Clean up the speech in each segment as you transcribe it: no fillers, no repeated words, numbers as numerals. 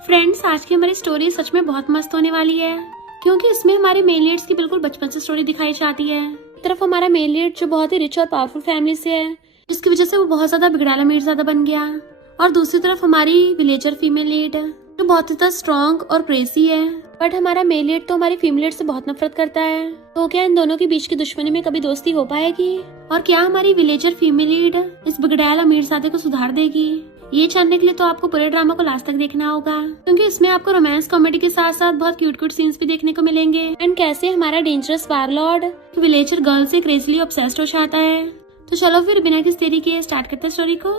Friends, आज की हमारी स्टोरी सच में बहुत मस्त होने वाली है, क्योंकि इसमें हमारे मेल लीड्स की बिल्कुल बचपन से स्टोरी दिखाई जाती है। एक तरफ हमारा मेल लीड जो बहुत ही रिच और पावरफुल फैमिली से है, जिसकी वजह से वो बहुत ज्यादा बिगड़ैला मीरजादा बन गया, और दूसरी तरफ हमारी विलेजर फीमेल लीड जो बहुत ही ज्यादा स्ट्रॉन्ग और क्रेजी है। बट हमारा मेल लीड तो हमारी फीमेल लीड से बहुत नफरत करता है। तो क्या इन दोनों के बीच की दुश्मनी में कभी दोस्ती हो पाएगी, और क्या हमारी विलेजर फीमेल लीड इस बिगड़ैला मीरजादे को सुधार देगी? ये जानने के लिए तो आपको पूरे ड्रामा को लास्ट तक देखना होगा, क्योंकि इसमें आपको रोमांस कॉमेडी के साथ साथ बहुत क्यूट सीन्स भी देखने को मिलेंगे। एंड कैसे हमारा डेंजरस वारलॉर्ड विलेजर गर्ल से क्रेजली ऑब्सेस्ड हो जाता है। तो चलो फिर बिना किसी देरी के स्टार्ट करते हैं स्टोरी को।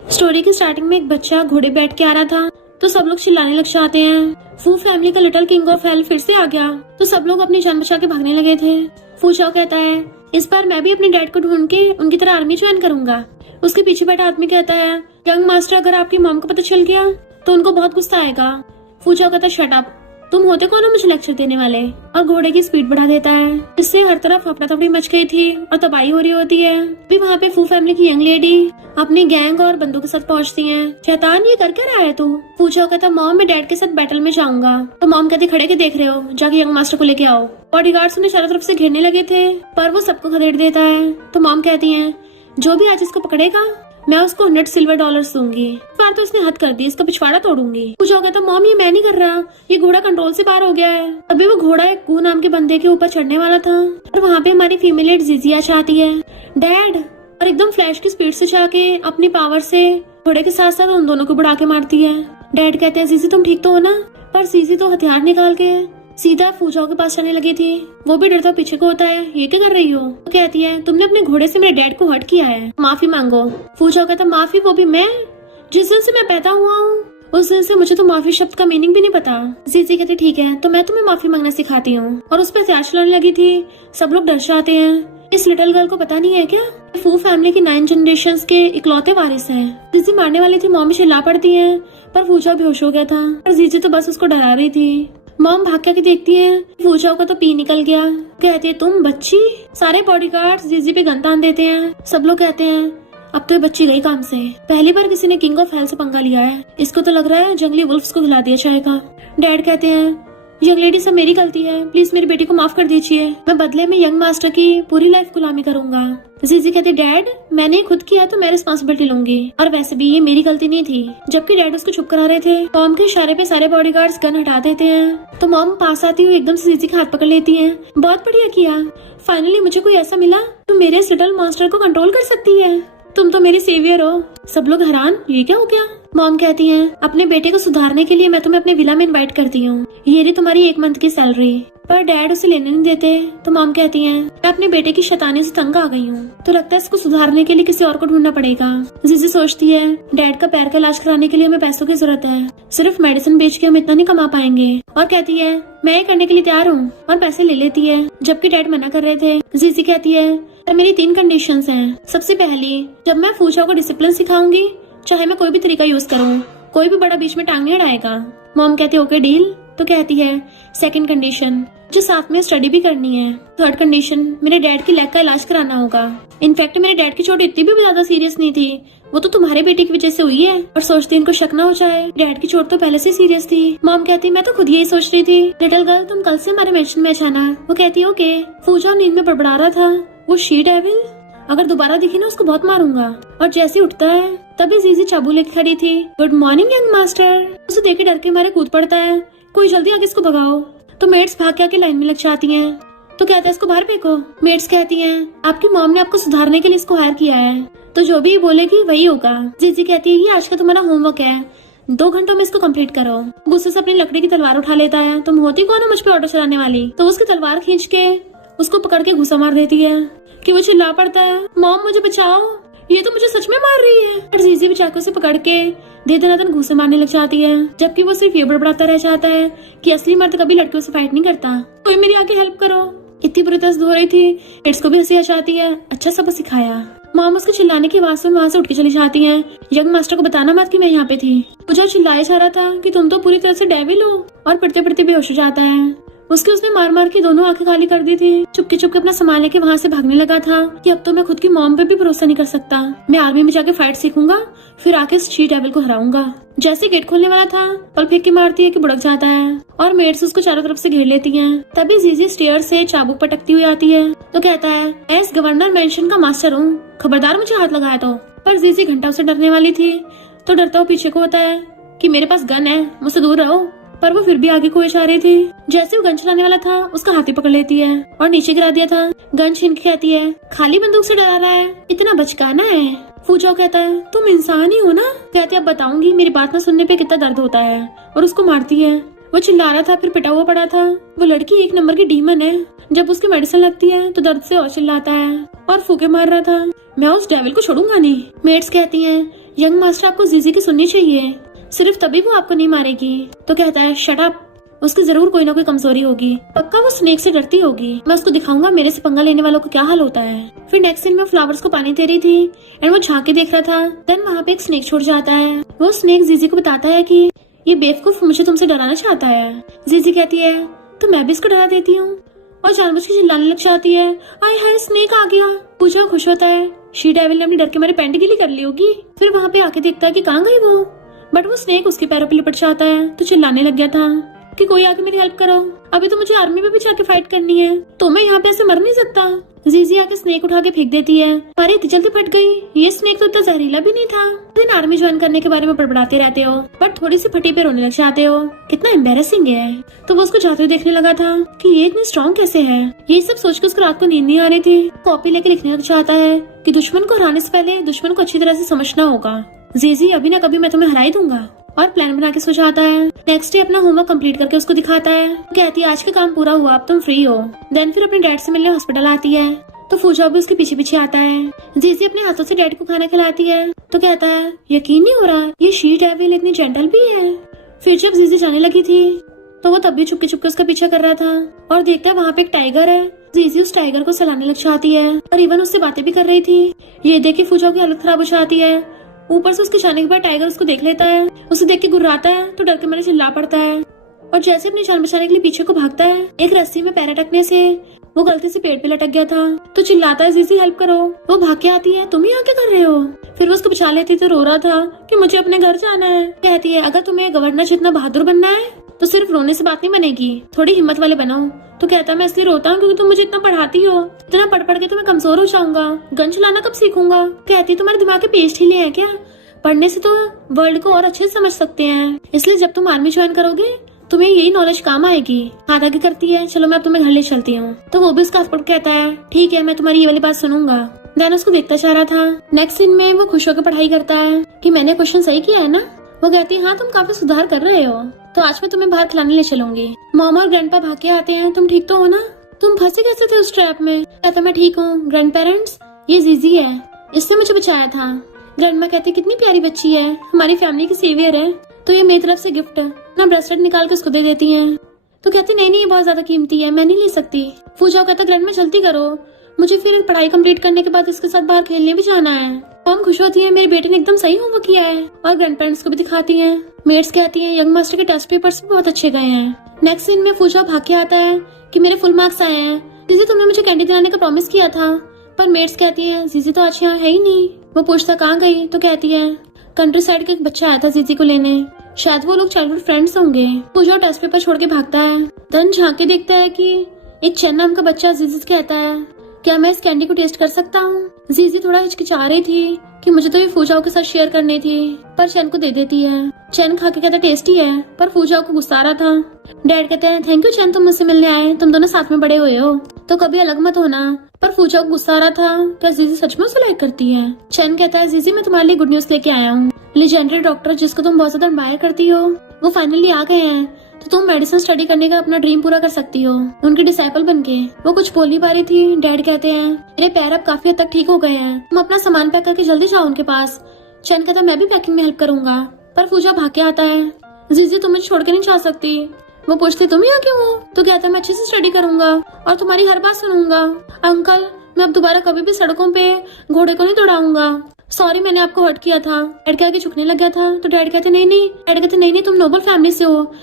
स्टोरी की स्टार्टिंग में एक बच्चा घोड़े बैठ के आ रहा था, तो सब लोग चिल्लाने लग जाते हैं। फू फैमिली का लिटिल किंग ऑफ हेल फिर से आ गया, तो सब लोग अपनी जान बचा के भागने लगे थे। फू चाओ कहता है, इस बार मैं भी अपने डैड को ढूंढ के उनकी तरह आर्मी ज्वाइन करूंगा। उसके पीछे बैठा आदमी कहता है, यंग मास्टर, अगर आपकी मॉम को पता चल गया तो उनको बहुत गुस्सा आएगा। फू चाओ कहता है, शट अप, तुम होते कौन हो मुझे लेक्चर देने वाले, और घोड़े की स्पीड बढ़ा देता है। इससे हर तरफ हफड़ा तफड़ी मच गई थी और तबाही हो रही होती है। भी वहाँ पे फू फैमिली की यंग लेडी अपनी गैंग और बंदूक के साथ पहुंचती हैं। शैतान, ये कर क्या रहा है तू? फू चाओ कहता, मॉम मैं डैड के साथ बैटल में जाऊंगा। तो मॉम कहती, खड़े के देख रहे हो, जाके यंग मास्टर को लेके आओ। बॉडीगार्ड्स उन्हें चारों तरफ से घेरने लगे थे, पर वो सबको खदेड़ देता है। तो मॉम कहती है, जो भी आज इसको पकड़ेगा मैं उसको $100 सिल्वर दूंगी। बार तो इसने हद कर दी, इसका पिछवाड़ा तोड़ूंगी। कुछ हो गया तो मॉम, ये मैं नहीं कर रहा, ये घोड़ा कंट्रोल से बाहर हो गया है। अभी वो घोड़ा एक गू नाम के बंदे के ऊपर चढ़ने वाला था, और वहाँ पे हमारी फीमेल लीड जीजी आ जाती है, डैड, और एकदम फ्लैश की स्पीड से जाके अपनी पावर से घोड़े के साथ साथ उन दोनों को बुढ़ा के मारती है। डैड कहते हैं, जीजी तुम ठीक तो हो ना? पर जीजी तो हथियार निकाल के सीधा फू चाओ के पास चलने लगी थी। वो भी डरता पीछे को होता है, ये क्या कर रही हो? तो कहती है, तुमने अपने घोड़े से मेरे डैड को हर्ट किया है, माफी मांगो। फू चाओ कहता, माफी? वो भी मैं? जिस दिन से मैं पैदा हुआ हूँ उस दिन से मुझे तो माफी शब्द का मीनिंग भी नहीं पता। जीजी कहते, ठीक है, तो मैं तुम्हें माफी मांगना सिखाती हूँ। और उस पर हथियार चलाने लगी थी। सब लोग डर जाते हैं। इस लिटिल गर्ल को पता नहीं है क्या फू फैमिली की 9 जनरेशंस के इकलौते वारिस हैं। जीजी मारने वाली थी, मॉम चिल्ला पड़ती है, पर फू चाओ बेहोश हो गया था, और जीजी तो बस उसको डरा रही थी। मॉम भाग के देखती है, फू चाओ का तो पी निकल गया। कहती है, तुम बच्ची? सारे बॉडीगार्ड्स जीजी पे गन तान देते हैं। सब लोग कहते हैं, अब तो ये बच्ची गई काम से। पहली बार किसी ने किंग ऑफ हेल से पंगा लिया है, इसको तो लग रहा है जंगली वुल्फ्स को खिला दिया जाएगा। डैड कहते हैं, यंग लेडी, सब मेरी गलती है, प्लीज मेरी बेटी को माफ कर दीजिए, मैं बदले में यंग मास्टर की पूरी लाइफ गुलामी करूंगा। जीजी कहते, डैड मैंने खुद किया तो मैं रिस्पॉन्सिबिलिटी लूंगी, और वैसे भी ये मेरी गलती नहीं थी। जबकि डैड उसको चुप करा रहे थे। मॉम के इशारे पे सारे बॉडीगार्ड्स गन हटा देते हैं, तो मॉम पास आती हुई एकदम से जीजी का हाथ पकड़ लेती है। बहुत बढ़िया किया, फाइनली मुझे कोई ऐसा मिला तो मेरे इस लिटिल मॉन्स्टर को कंट्रोल कर सकती है, तुम तो मेरी सेवियर हो। सब लोग हैरान, ये क्या हो गया? मॉम कहती है, अपने बेटे को सुधारने के लिए मैं तुम्हें अपने विला में इनवाइट करती हूँ, ये रही तुम्हारी 1 मंथ की सैलरी। पर डैड उसे लेने नहीं देते। तो मॉम कहती है, मैं अपने बेटे की शैतानी से तंग आ गई हूँ, तो लगता है इसको सुधारने के लिए किसी और को ढूंढना पड़ेगा। जीजी सोचती है, डैड का पैर का इलाज कराने के लिए हमें पैसों की जरूरत है, सिर्फ मेडिसिन बेच के हम इतना नहीं कमा पाएंगे। और कहती है, मैं ये करने के लिए तैयार हूँ, और पैसे ले लेती है, जबकि डैड मना कर रहे थे। जीजी कहती है, मेरी 3 कंडीशंस हैं। सबसे पहली, जब मैं फू चाओ को डिसिप्लिन सिखाऊंगी, चाहे मैं कोई भी तरीका यूज करूँ, कोई भी बड़ा बीच में टांग नहीं अड़ाएगा। मॉम कहती है, ओके डील। तो कहती है, सेकंड कंडीशन, जो साथ में स्टडी भी करनी है। थर्ड कंडीशन, मेरे डैड की लेग का इलाज कराना होगा। इनफैक्ट मेरे डैड की चोट इतनी भी ज्यादा सीरियस नहीं थी, वो तो तुम्हारे बेटे की वजह से हुई है, और सोचती इनको शक ना हो जाए, डैड की चोट तो पहले से सीरियस थी। मॉम कहती, मैं तो खुद यही सोच रही थी, लिटिल गर्ल तुम कल से हमारे मेंशन में जाना। वो कहती है, ओके। फू चाओ नींद में बड़बड़ा रहा था, वो शी डेविल, अगर दोबारा दिखी ना उसको बहुत मारूंगा। और जैसे उठता है तभी जीजी चाबू लेके खड़ी थी। Good morning young master. उसे देख के डर के मारे कूद पड़ता है, कोई जल्दी आगे इसको भगाओ। तो मेट्स भाग के आके लाइन में लग जाती हैं। तो कहता है, इसको बाहर फेंको। मेट्स कहती हैं, आपकी मॉम ने आपको सुधारने के लिए इसको हायर किया है, तो जो भी बोलेगी वही होगा। जीजी कहती है, ये आज का तुम्हारा होमवर्क है, 2 घंटों में इसको कंप्लीट करो। गुस्से से अपनी लकड़ी की तलवार उठा लेता है। तुम होती कौन हो मुझ पे ऑटो चलाने वाली? तो उसकी तलवार खींच के उसको पकड़ के घुसा मार देती है, कि वो चिल्ला पड़ता है, मॉम मुझे बचाओ, ये तो मुझे सच में मार रही है। और जीजी भी चाकू से पकड़ के दे दनादन घूसे मारने लग जाती है, जबकि वो सिर्फ ये बड़बड़ाता रह जाता है कि असली मर्द कभी लड़कियों से फाइट नहीं करता, कोई मेरी आके हेल्प करो। इतनी बुरी तरह हो रही थी, इट्स को भी हंसी आ जाती है, अच्छा सबक सिखाया। मॉम उसके चिल्लाने की आवाज में वहाँ से उठ के चली जाती है। यंग मास्टर को बताना मत कि मैं यहाँ पे थी। मुझे चिल्लाया जा रहा था कि तुम तो पूरी तरह से डेविल हो, और पढ़ते पढ़ते बेहोश हो जाता है। उसने मार मार के दोनों आंखें खाली कर दी थी। चुपके चुपके अपना सामान लेके वहाँ से भागने लगा था कि अब तो मैं खुद की मॉम पे भी भरोसा नहीं कर सकता। मैं आर्मी में जाके फाइट सीखूंगा, फिर आके इस शी डेविल को हराऊंगा। जैसे गेट खोलने वाला था, पल फेंक के मारती है कि बुड़क जाता है और मेड्स उसको चारों तरफ से घेर लेती हैं। तभी जीजी स्टेयर से चाबुक पटकती हुई आती है तो कहता है, एस गवर्नर मेंशन का मास्टर हूँ, खबरदार मुझे हाथ लगाया तो। पर जीजी घंटा से डरने वाली थी तो डरता हुआ पीछे को होता है कि मेरे पास गन है, मुझसे दूर रहो। पर वो फिर भी आगे को इशारे थी। जैसे वो गन चलाने वाला था, उसका हाथी पकड़ लेती है और नीचे गिरा दिया था। गन छीन के कहती है, खाली बंदूक से डरा रहा है, इतना बचकाना है। फूजाओ कहता है, तुम इंसान ही हो ना। कहते अब बताऊंगी मेरी बात न सुनने पे कितना दर्द होता है, और उसको मारती है। वो चिल्ला रहा था, फिर पिटा हुआ पड़ा था। वो लड़की एक नंबर की डीमन है। जब उसकी मेडिसिन लगती है तो दर्द से और चिल्लाता है और फूके मार रहा था। मैं उस डेविल को छोड़ूंगा नहीं। मेट्स कहती हैं, यंग मास्टर आपको जीजी की सुननी चाहिए, सिर्फ तभी वो आपको नहीं मारेगी। तो कहता है, शट अप, उसकी जरूर कोई ना कोई कमजोरी होगी, पक्का वो स्नेक से डरती होगी। मैं उसको दिखाऊंगा मेरे से पंगा लेने वालों को क्या हाल होता है। फिर नेक्स्ट सीन में फ्लावर्स को पानी दे रही थी एंड वो झांक के देख रहा था। देन वहाँ पे एक स्नेक छूट जाता है। वो स्नेक जीजी को बताता है कि ये बेवकूफ मुझे तुमसे डराना चाहता है। जीजी कहती है, तो मैं भी इसको डरा देती हूँ, और जानबूझ के चिल्लाने लग जाती है, आय हाय स्नेक आ गया। पूजा खुश होता है, शी डेविल ने अपनी डर के मारे पैंट गीली कर ली होगी। फिर वहाँ पे आके देखता है कि कहाँ गई वो, बट वो स्नेक उसके पैरों पे लिपट जाता है तो चिल्लाने लग गया था कि कोई आके मेरी हेल्प करो, अभी तो मुझे आर्मी में भी जाके फाइट करनी है, तो मैं यहाँ पे ऐसे मर नहीं सकता। जीजी आके स्नेक उठा के फेंक देती है। अरे इतनी जल्दी फट गई, ये स्नेक तो इतना जहरीला भी नहीं था। दिन आर्मी ज्वाइन करने के बारे में बड़बड़ाते रहते हो, बट थोड़ी सी फटी पे रोने लग जाते हो, कितना एम्बेरसिंग है। तो वो उसको जाते हुए देखने लगा था कि ये इतनी स्ट्रॉन्ग कैसे है। ये सब सोच के उसको रात को नींद नहीं आ रही थी। कॉपी लेके लिखने लग जाता है कि दुश्मन को हराने से पहले दुश्मन को अच्छी तरह से समझना होगा। जीजी अभी ना कभी मैं तुम्हें हरा ही दूंगा, और प्लान बना के सो जाता है। नेक्स्ट डे अपना होमवर्क कंप्लीट करके उसको दिखाता है। कहती है, आज का काम पूरा हुआ, अब तुम फ्री हो। देन फिर अपने डैड से मिलने हॉस्पिटल आती है तो फूजा भी उसके पीछे पीछे आता है। जीजी अपने हाथों से डैड को खाना खिलाती है तो कहता है, यकीन नहीं हो रहा ये शी डेविल इतनी जेंटल भी है। फिर जब जीजी जाने लगी थी तो वो तब भी चुपके चुपके उसका पीछा कर रहा था और देखता है वहाँ पे एक टाइगर है। जीजी उस टाइगर को सहलाने लग जाती है और इवन उससे बातें भी कर रही थी। ये देख के फूजा की हालत खराब हो जाती है। ऊपर से उसके जाने के बाद टाइगर उसको देख लेता है, उसे देख के गुर्राता है तो डर के मारे चिल्ला पड़ता है और जैसे अपनी जान बचाने के लिए पीछे को भागता है, एक रस्सी में पैर अटकने से वो गलती से पेड़ पे लटक गया था तो चिल्लाता है, जीजी हेल्प करो। वो भाग के आती है, तुम यहाँ क्या कर रहे हो। फिर वो उसको बचा लेती तो रो रहा था कि मुझे अपने घर जाना है। कहती है, अगर तुम्हें गवर्नर जितना बहादुर बनना है तो सिर्फ रोने से बात नहीं बनेगी, थोड़ी हिम्मत वाले बनो। तो कहता है, मैं इसलिए रोता हूँ क्योंकि तुम मुझे इतना पढ़ाती हो, इतना पढ़ पढ़ के तो मैं कमजोर हो जाऊंगा, गन चलाना कब सीखूंगा। कहती, तुम्हारे दिमाग के पेस्ट हिले हैं क्या, पढ़ने से तो वर्ल्ड को और अच्छे से समझ सकते हैं, इसलिए जब तुम आर्मी ज्वाइन करोगे तुम्हें यही नॉलेज काम आएगी। हाथ आगे करती है, चलो मैं अब तुम्हें घर ले चलती हूँ। तो वो भी उसका हाथ पकड़ कहता है, ठीक है मैं तुम्हारी ये वाली बात सुनूंगा। देन उसको देखता जा रहा था। नेक्स्ट सीन में वो खुश होकर पढ़ाई करता है कि मैंने क्वेश्चन सही किया है ना। वो कहती है, हाँ तुम काफी सुधार कर रहे हो, तो आज मैं तुम्हें बाहर खिलाने ले चलूंगी। मॉम और ग्रैंडपा भाग के आते हैं, तुम ठीक तो हो ना, तुम फंसे कैसे थे उस ट्रैप में। कहता, मैं ठीक हूँ ग्रैंड पेरेंट्स, ये जीजी है, इससे मुझे बचाया था। ग्रैंडमा कहती, कितनी प्यारी बच्ची है, हमारी फैमिली की सेवियर है, तो ये मेरी तरफ से गिफ्ट ना ब्रेसलेट निकाल के उसको दे देती हैं। तो कहती, नहीं ये बहुत ज्यादा कीमती है, मैं नहीं ले सकती। फूजाओ कहता, ग्रैंडमा जल्दी करो, मुझे फिर पढ़ाई कंप्लीट करने के बाद इसके साथ बाहर खेलने भी जाना है। मॉम खुश होती है, मेरे बेटे ने एकदम सही होमवर्क किया है, और ग्रैंड पेरेंट्स को भी दिखाती हैं। मेट्स कहती हैं, यंग मास्टर के टेस्ट पेपर्स भी बहुत अच्छे गए हैं। नेक्स्ट सीन में फूजाओ भाग के आता है कि मेरे फुल मार्क्स आए हैं, जीजी तुमने मुझे कैंडी दिलाने का प्रॉमिस किया था। पर मेट्स कहती हैं, जीजी तो आज यहाँ है ही नहीं। वो पूछता, कहाँ गई। तो कहती है, कंट्री साइड का एक बच्चा आया था जीजी को लेने, शायद वो लोग चाइल्डहुड फ्रेंड्स होंगे। फूजाओ टेस्ट पेपर छोड़ के भागता है। धन झांक के देखता है कि एक चैन नाम का बच्चा जीजी से कहता है, क्या मैं इस कैंडी को टेस्ट कर सकता हूँ। जीजी थोड़ा हिचकिचा रही थी कि मुझे तो ये फूजाओ के साथ शेयर करनी थी, पर चैन को दे देती है। चैन खा के कहता, टेस्टी है, पर फूजाओ को गुस्सा आ रहा था। डैड कहते हैं, थैंक यू चैन, तुम मुझसे मिलने आए, तुम दोनों साथ में बड़े हुए हो तो कभी अलग मत होना। पर फूजाओ को गुस्सा आ रहा था, क्या जीजी सच में उसे लाइक करती है। चैन कहता है, जीजी मैं तुम्हारे लिए गुड न्यूज लेके आया हूँ, लेजेंडरी डॉक्टर जिसको तुम बहुत ज्यादा एडमायर करती हो वो फाइनली आ गए हैं, तो तुम मेडिसिन स्टडी करने का अपना ड्रीम पूरा कर सकती हो उनकी डिसाइपल बनके। वो कुछ बोल नहीं पा रही थी। डैड कहते हैं, मेरे पैर अब काफी हद तक ठीक हो गए हैं, तुम अपना सामान पैक करके जल्दी जाओ उनके पास। चैन कहता है, मैं भी पैकिंग में हेल्प करूंगा। पर फूजा भाग के आता है, जीजी तुम मुझे छोड़ के नहीं जा सकती। वो पूछती, तुम यहाँ क्यों हो। तो कहता है, मैं अच्छे से स्टडी करूंगा और तुम्हारी हर बात सुनूंगा। अंकल मैं अब दोबारा कभी भी सड़कों पे घोड़े को नहीं दौड़ाऊंगा, सॉरी मैंने आपको हर्ट किया था। डैड के आगे झुकने लग गया था तो डैड कहते, नहीं। डैड कहते, नहीं तुम नोबल फैमिली से हो,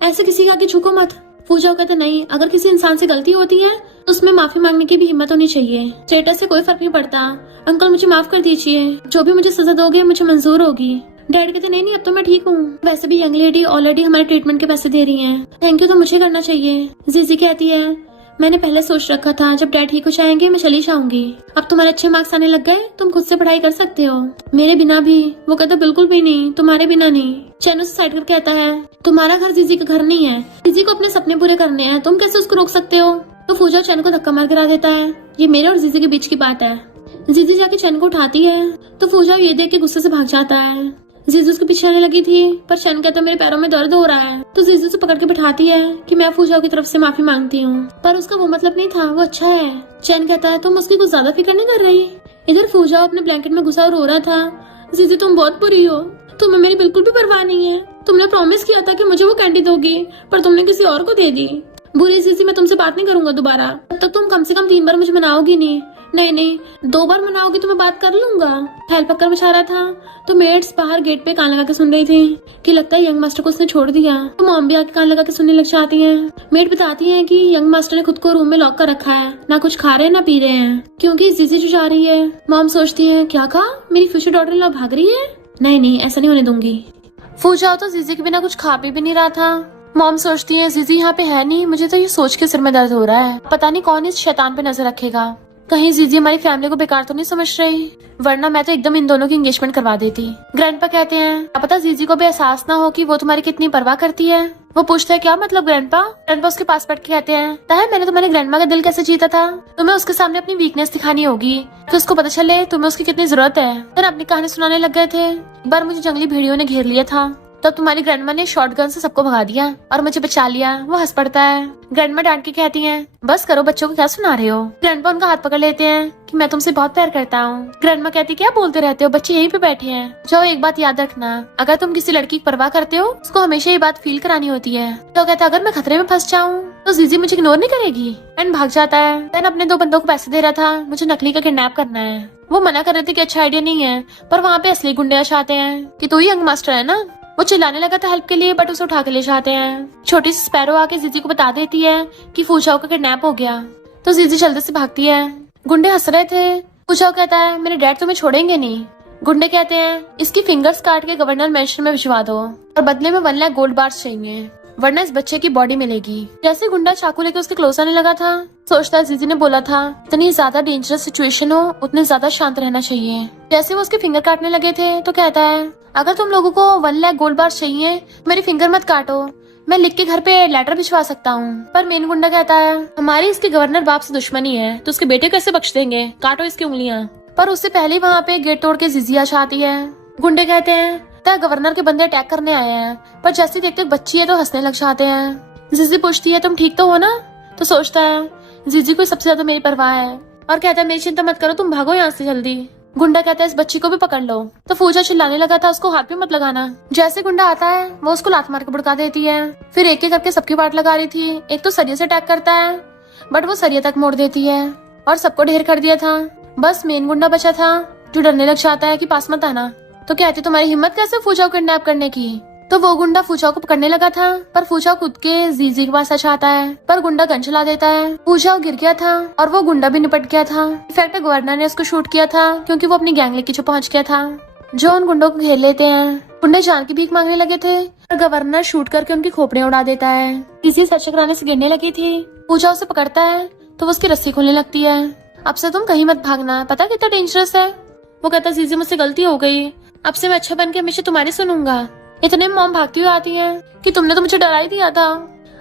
ऐसे किसी के आगे झुको मत। फूजाओ कहते नहीं, अगर किसी इंसान से गलती होती है तो उसमें माफी मांगने की भी हिम्मत होनी चाहिए। स्टेटस से कोई फर्क नहीं पड़ता। अंकल मुझे माफ कर दीजिए, जो भी मुझे सजा दोगे मुझे मंजूर होगी। डैड कहते नहीं नहीं, अब तो मैं ठीक हूँ। वैसे भी यंग लेडी ऑलरेडी हमारे ट्रीटमेंट के पैसे दे रही है, थैंक यू तो मुझे करना चाहिए। जीजी कहती है मैंने पहले सोच रखा था जब डैड ठीक हो जाएंगे मैं चली जाऊंगी। अब तुम्हारे अच्छे मार्क्स आने लग गए, तुम खुद से पढ़ाई कर सकते हो, मेरे बिना भी। वो कहता बिल्कुल भी नहीं, तुम्हारे बिना नहीं। चैनो से साइड कर कहता है तुम्हारा घर जीजी का घर नहीं है, जीजी को अपने सपने पूरे करने हैं, तुम कैसे उसको रोक सकते हो। तो फूजाओ चैन को धक्का मार गिरा देता है। ये मेरे और जीजी के बीच की बात है। जीजी जाके चैन को उठाती है तो फूजाओ ये देख के गुस्से से भाग जाता है। जीजू उसके पीछे आने लगी थी पर चैन कहता मेरे पैरों में दर्द हो रहा है। तो जीजू से पकड़ के बिठाती है कि मैं फूजाओ की तरफ से माफी मांगती हूँ, पर उसका वो मतलब नहीं था, वो अच्छा है। चैन कहता है तुम उसकी कुछ ज्यादा फिक्र नहीं कर रही। इधर फूजाओ अपने ब्लैंकेट में घुसा और रो रहा था। जीजू तुम बहुत बुरी हो, तुम्हें मेरी बिल्कुल भी परवाह नहीं है। तुमने प्रॉमिस किया था कि मुझे वो कैंडी दोगी, पर तुमने किसी और को दे दी। बुरी जीजी मैं तुमसे बात नहीं करूंगा दोबारा। तब तक तुम कम से कम 3 बार मुझे मनाओगी नहीं। नहीं नहीं, 2 बार मनाओगी तो मैं बात कर लूंगा। फैल पक्कर मचा रहा था तो मेड्स बाहर गेट पे कान लगा के सुन रही थी कि लगता है यंग मास्टर को उसने छोड़ दिया। तो मॉम भी आके कान लगा के सुनने लग जाती है। मेड बताती है कि यंग मास्टर ने खुद को रूम में लॉक कर रखा है, ना कुछ खा रहे ना पी रहे हैं, क्योंकि जीजी जो जा रही है। मॉम सोचती है क्या कहा, मेरी फ्यूचर डॉटर इन लॉ भाग रही है। नहीं नहीं, ऐसा नहीं होने दूंगी। फूजाओ तो जीजी के बिना कुछ खा पी भी नहीं रहा था। मॉम सोचती है जीजी यहाँ पे है नहीं, मुझे तो ये सोच के सिर में दर्द हो रहा है, पता नहीं कौन इस शैतान पे नजर रखेगा। कहीं जीजी हमारी फैमिली को बेकार तो नहीं समझ रही, वरना मैं तो एकदम इन दोनों की एंगेजमेंट करवा देती। ग्रैंडपा कहते हैं क्या पता जीजी को भी एहसास ना हो कि वो तुम्हारी कितनी परवाह करती है। वो पूछता है क्या मतलब ग्रैंडपा। ग्रैंडपा उसके पास बैठ के कहते हैं मैंने तुम्हारे ग्रैंडमा का दिल कैसे जीता था, तुम्हें उसके सामने अपनी वीकनेस दिखानी होगी तो उसको पता चले तुम्हें उसकी कितनी जरूरत है। फिर अपनी कहानी सुनाने लग गए थे। एक बार मुझे जंगली भेड़ियों ने घेर लिया था, तब तुम्हारी ग्रैंडमा ने शॉटगन से सबको भगा दिया और मुझे बचा लिया। वो हंस पड़ता है। ग्रैंडमा डांट के कहती हैं बस करो, बच्चों को क्या सुना रहे हो। ग्रैंडपा उनका हाथ पकड़ लेते हैं कि मैं तुमसे बहुत प्यार करता हूँ। ग्रैंडमा कहती क्या बोलते रहते हो, बच्चे यहीं पे बैठे हैं। जाओ एक बात याद रखना, अगर तुम किसी लड़की की परवाह करते हो उसको हमेशा ये बात फील करानी होती है। तो कहता है अगर मैं खतरे में फंस जाऊँ तो जीजी मुझे इग्नोर नहीं करेगी। एंड भाग जाता है। देन अपने 2 बंदों को पैसे दे रहा था, मुझे नकली का किडनैप करना है। वो मना कर रहे थे कि अच्छा आइडिया नहीं है, पर वहाँ पे असली गुंडे आते हैं कि तू ही यंग मास्टर है ना। वो चिल्लाने लगा था हेल्प के लिए, बट उसे उठा के ले जाते हैं। छोटी सी स्पैरो आके जीजी को बता देती है कि फूजाओ का किडनैप हो गया। तो जीजी जल्दी से भागती है। गुंडे हंस रहे थे। फूजाओ कहता है मेरे डैड तुम्हें छोड़ेंगे नहीं। गुंडे कहते हैं इसकी फिंगर्स काट के गवर्नर मैंशन में भिजवा दो और बदले में 1 लाख गोल्ड बार्स चाहिए, वरना इस बच्चे की बॉडी मिलेगी। जैसे गुंडा चाकू लेके उसके क्लोज आने लगा था, सोचता है जीजी ने बोला था इतनी ज्यादा डेंजरस सिचुएशन हो उतने ज्यादा शांत रहना चाहिए। जैसे वो उसके फिंगर काटने लगे थे तो कहता है अगर तुम लोगों को 1 लाख गोल्ड बार्स चाहिए मेरी फिंगर मत काटो, मैं लिख के घर पे लेटर भिजवा सकता हूँ। पर मेन गुंडा कहता है हमारी इसके गवर्नर बाप से दुश्मनी है तो उसके बेटे कैसे बख्श देंगे, काटो इसकी उंगलियां। पर उससे पहले ही वहाँ पे गेट तोड़ के जीजी आ जाती है। गुंडे कहते हैं गवर्नर के बंदे अटैक करने आए हैं, पर जैसे देखते बच्ची है तो हंसने लग जाते हैं। जीजी पूछती है तुम ठीक तो हो ना। तो सोचता है जीजी को सबसे ज्यादा मेरी परवाह है और कहता है मेरी चिंता मत करो, तुम भागो यहाँ से जल्दी। गुंडा कहता है इस बच्ची को भी पकड़ लो। तो फूजा चिल्लाने लगा था उसको हाथ पे मत लगाना। जैसे गुंडा आता है वो उसको लात मार के भड़का देती है। फिर एक एक करके सबकी वाट लगा रही थी। एक तो सरिये से अटैक करता है बट वो सरिये तक मोड़ देती है और सबको ढेर कर दिया था। बस मेन गुंडा बचा था जो डरने लग जाता है कि पास मत आना। तो कहती तुम्हारी हिम्मत कैसे फूजाओ को किडनैप करने की। तो वो गुंडा फूजाओ को पकड़ने लगा था पर फूजाओ खुद के जीजी के पास आ जाता है, पर गुंडा गन चला देता है। फूजाओ गिर गया था और वो गुंडा भी निपट गया था। इनफैक्ट गवर्नर ने उसको शूट किया था क्योंकि वो अपनी गैंग लेके जो पहुंच गया था, जो उन गुंडों को घेर लेते हैं। गुंडे जान की भीख मांगने लगे थे और गवर्नर शूट करके उनकी खोपड़ियां उड़ा देता है। किसी सर चकराने से गिरने लगी थी, फूजाओ से पकड़ता है तो वो उसकी रस्सी खोलने लगती है। अब से तुम कहीं मत भागना, पता कितना डेंजरस है। वो कहता जीजी मुझसे गलती हो गई, अब से मैं अच्छा बन के हमेशा तुम्हारी सुनूंगा। इतने मॉम भागती हुई आती है कि तुमने तो मुझे डरा ही दिया था,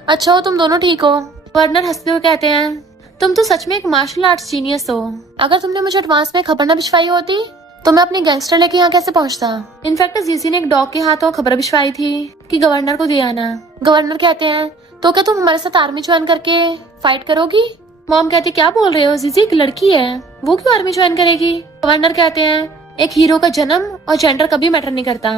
अच्छा हो तुम दोनों ठीक हो। वर्नर हंसते हुए कहते हैं तुम तो सच में एक मार्शल आर्ट्स जीनियस हो, अगर तुमने मुझे एडवांस में खबर न भिजवाई होती तो मैं अपनी गैंगस्टर लेके यहाँ कैसे पहुँचता। इनफैक्ट जीजी ने एक डॉग के हाथों खबर भिजवाई थी कि गवर्नर को दे आना। गवर्नर कहते हैं तो क्या तुम हमारे साथ आर्मी ज्वाइन करके फाइट करोगी। मॉम कहती क्या बोल रहे हो जीजी, एक लड़की है वो क्यों आर्मी ज्वाइन करेगी। गवर्नर कहते हैं एक हीरो का जन्म और जेंडर कभी मैटर नहीं करता।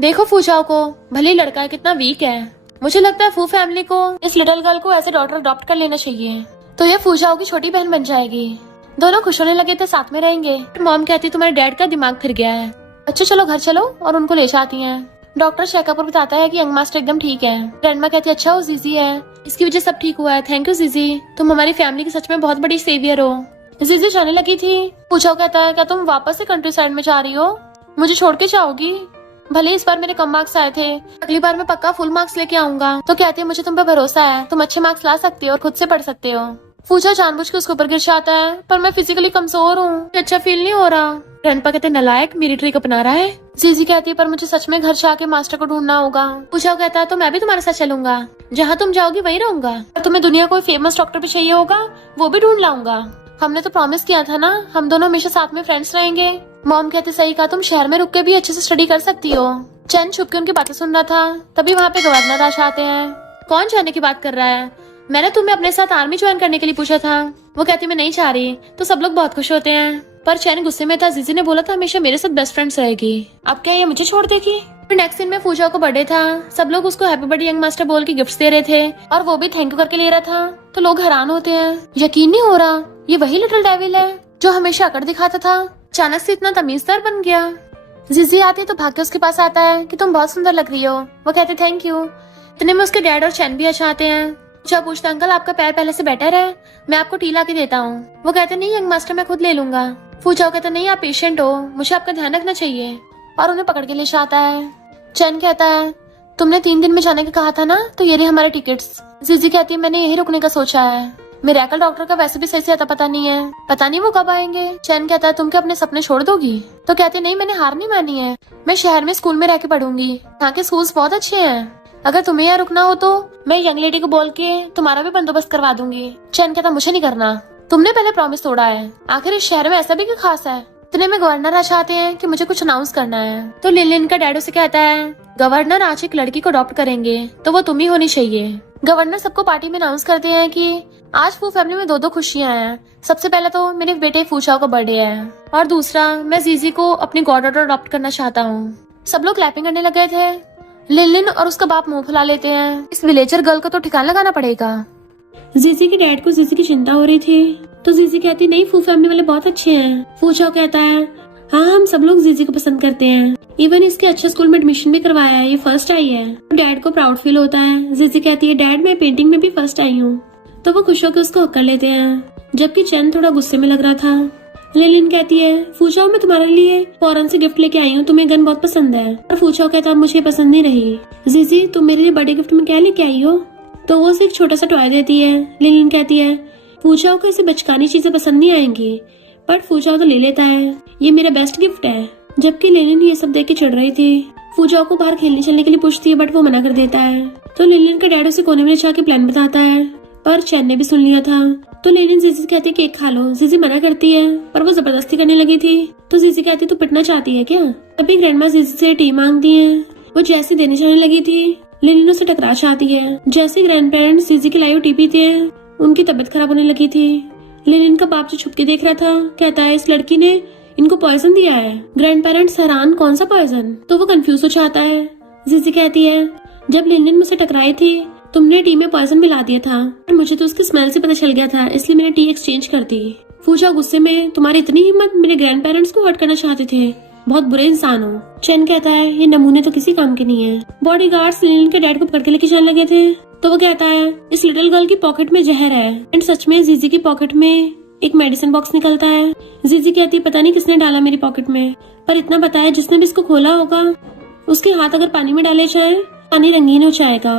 देखो फूजाओ को, भले लड़का है कितना वीक है, मुझे लगता है फू फैमिली को इस लिटिल गर्ल को एज ए डॉटर अडॉप्ट कर लेना चाहिए तो ये फूजाओ की छोटी बहन बन जाएगी। दोनों खुश होने लगे थे, साथ में रहेंगे। मॉम कहती तुम्हारे डैड का दिमाग फिर गया है, अच्छा चलो घर चलो और उनको ले जाती हैं। डॉक्टर चेकअप पर बताता है कि यंग मास्टर एकदम ठीक है। ग्रैंडमा कहती है अच्छा वो जीजी है, इसकी वजह सब ठीक हुआ है। थैंक यू जीजी, तुम हमारी फैमिली की सच में बहुत बड़ी सेवियर हो। जीजी जाने लगी थी। पूछा कहता है क्या तुम वापस से कंट्री साइड में जा रही हो, मुझे छोड़ के जाओगी? भले इस बार मेरे कम मार्क्स आए थे, अगली बार मैं पक्का फुल मार्क्स लेके आऊंगा। तो कहती है मुझे तुम पे भरोसा है, तुम अच्छे मार्क्स ला सकती हो और खुद से पढ़ सकते हो। पूछा जानबूझ के उसके ऊपर गिर जाता है, पर मैं फिजिकली कमजोर हूँ, अच्छा फील नहीं हो रहा। ग्रैंडपा कहते नलायक, मेरी ट्रिक अपना रहा है। जीजी कहती है पर मुझे सच में घर जाके मास्टर को ढूंढना होगा। पूछा कहता है तो मैं भी तुम्हारे साथ चलूंगा, जहाँ तुम जाओगी वहीं रहूंगा। और तुम्हें दुनिया कोई फेमस डॉक्टर भी चाहिए होगा वो भी ढूंढ लाऊंगा। हमने तो प्रॉमिस किया था ना, हम दोनों हमेशा साथ में फ्रेंड्स रहेंगे। मॉम कहती सही कहा, तुम शहर में रुक के भी अच्छे से स्टडी कर सकती हो। चैन छुप के उनकी बातें सुन रहा था, तभी वहाँ पे गवर्नर आश आते हैं। कौन जाने की बात कर रहा है? मैंने तुम्हें अपने साथ आर्मी ज्वाइन करने के लिए पूछा था। वो कहती मैं नहीं चाह रही, तो सब लोग बहुत खुश होते हैं। पर चैन गुस्से में था, जीजी ने बोला था हमेशा मेरे साथ बेस्ट फ्रेंड्स रहेगी, अब क्या ये मुझे छोड़ देगी? फिर नेक्स्ट दिन में फूजा को बर्थडे था, सब लोग उसको हैप्पी बर्थडे यंग मास्टर बोल के गिफ्ट्स दे रहे थे और वो भी थैंक यू करके ले रहा था। तो लोग हैरान होते हैं, यकीन नहीं हो रहा ये वही लिटिल डेविल है जो हमेशा अकड़ दिखाता था, अचानक से इतना तमीजदार बन गया। जीजी आती है तो भाग के उसके पास आता है कि तुम बहुत सुंदर लग रही हो। वो कहते थैंक यू। इतने में उसके डैड और चैन भी अच्छा आते हैं। जब पूछता अंकल आपका पैर पहले से बेटर है, मैं आपको टी ला के देता हूँ। वो कहते नहीं यंग मास्टर मैं खुद ले लूंगा। फूजाओ कहता नहीं आप पेशेंट हो, मुझे आपका ध्यान रखना चाहिए, और उन्हें पकड़ के ले आता है। चैन कहता है तुमने 3 दिन में जाने का कहा था ना, तो ये रही हमारे टिकट्स। जीजी कहती है मैंने यही रुकने का सोचा है, मिरेकल डॉक्टर का वैसे भी सही से आता पता नहीं है, पता नहीं वो कब आएंगे। चैन कहता है तुम क्या अपने सपने छोड़ दोगी? तो कहते नहीं मैंने हार नहीं मानी है, मैं शहर में स्कूल में रह के पढ़ूंगी, यहाँ के स्कूल्स बहुत अच्छे हैं। अगर तुम्हें यहाँ रुकना हो तो मैं यंग लेडी को बोल के तुम्हारा भी बंदोबस्त करवा दूंगी। चैन कहता मुझे नहीं करना, तुमने पहले प्रॉमिस तोड़ा है, आखिर इस शहर में ऐसा भी क्या खास है? इतने में गवर्नर आज आते हैं कि मुझे कुछ अनाउंस करना है। तो लिन का डैड उसे कहता है गवर्नर आज एक लड़की को अडॉप्ट करेंगे, तो वो तुम ही होनी चाहिए। गवर्नर सबको पार्टी में अनाउंस करते हैं कि आज फू फैमिली में 2 खुशियां हैं। सबसे पहले तो मेरे बेटे फूचाओ का बर्थडे है, और दूसरा मैं जीजी को अपनी गॉडडॉटर अडॉप्ट करना चाहता हूँ। सब लोग क्लैपिंग करने लगे थे। लिन और उसका बाप मुंह फुला लेते हैं, इस विलेजर गर्ल को तो ठिकाना लगाना पड़ेगा। जीजी के डैड को जीजी की चिंता हो रही थी, तो जीजी कहती नहीं फू फैमिली वाले बहुत अच्छे हैं। फूचाओ कहता है हाँ हम सब लोग जीजी को पसंद करते हैं, इवन इसके अच्छे स्कूल में एडमिशन भी करवाया है, ये फर्स्ट आई है। डैड को प्राउड फील होता है। जीजी कहती है डैड मैं पेंटिंग में भी फर्स्ट आई हूँ, तो वो खुश होकर उसको हक कर लेते हैं, जबकि चैन थोड़ा गुस्से में लग रहा था। लिन कहती है फूचाओ मैं तुम्हारे लिए फॉरेन से गिफ्ट लेके आई हूँ, तुम्हें गन बहुत पसंद है। और फूचाओ कहता है मुझे पसंद नहीं रही। जीजी तुम मेरे लिए बर्थडे गिफ्ट में क्या लेके आई हो? तो वो उसे एक छोटा सा टॉय देती है। लिन कहती है फूचाओ को ऐसी बचकानी चीजें पसंद नहीं आएंगी, बट फूचाओ तो ले लेता है, ये मेरा बेस्ट गिफ्ट है। जबकि लिन ये सब देख के चिढ़ रही थी। फूचाओ को बाहर खेलने चलने के लिए पूछती है, बट वो मना कर देता है। तो लिन का डैड उसे कोने में ले जाके प्लान बताता है, पर चैन ने भी सुन लिया था। तो लेनिन जीजी कहती है केक खा लो। जीजी मना करती है, पर वो जबरदस्ती करने लगी थी। तो जीजी कहती तू पिटना चाहती है क्या? तभी ग्रैंडमा जीजी से टी मांगती है। वो जैसे देने जाने लगी थी, लेनिन उससे टकरा चाहती है। जैसे ग्रैंड पेरेंट्स जीजी की लाइव टी पीते हैं, उनकी तबीयत खराब होने लगी थी। लेनिन का बाप जो छुप के देख रहा था, कहता है इस लड़की ने इनको पॉइजन दिया है। ग्रैंड पेरेंट्स हैरान, कौन सा पॉइजन? तो वो कंफ्यूज हो जाता है। जीजी कहती है जब लेनिन मुझसे टकराई थी तुमने टी में पॉइजन मिला दिया था, मुझे तो उसकी स्मेल से पता चल गया था, इसलिए मैंने टी एक्सचेंज कर दी। फूचा गुस्से में तुम्हारी इतनी हिम्मत, मेरे ग्रैंड पेरेंट्स को हर्ट करना चाहते थे, बहुत बुरे इंसान हो। चैन कहता है ये नमूने तो किसी काम के नहीं है। बॉडीगार्ड्स लिन के डैड को पकड़ के लेके जाने लगे थे, तो वो कहता है इस लिटिल गर्ल की पॉकेट में जहर है। एंड सच में जीजी की पॉकेट में एक मेडिसिन बॉक्स निकलता है। जीजी कहती पता नहीं किसने डाला मेरी पॉकेट में, पर इतना पता है जिसने भी इसको खोला होगा उसके हाथ अगर पानी में डाले जाए पानी रंगीन हो जाएगा।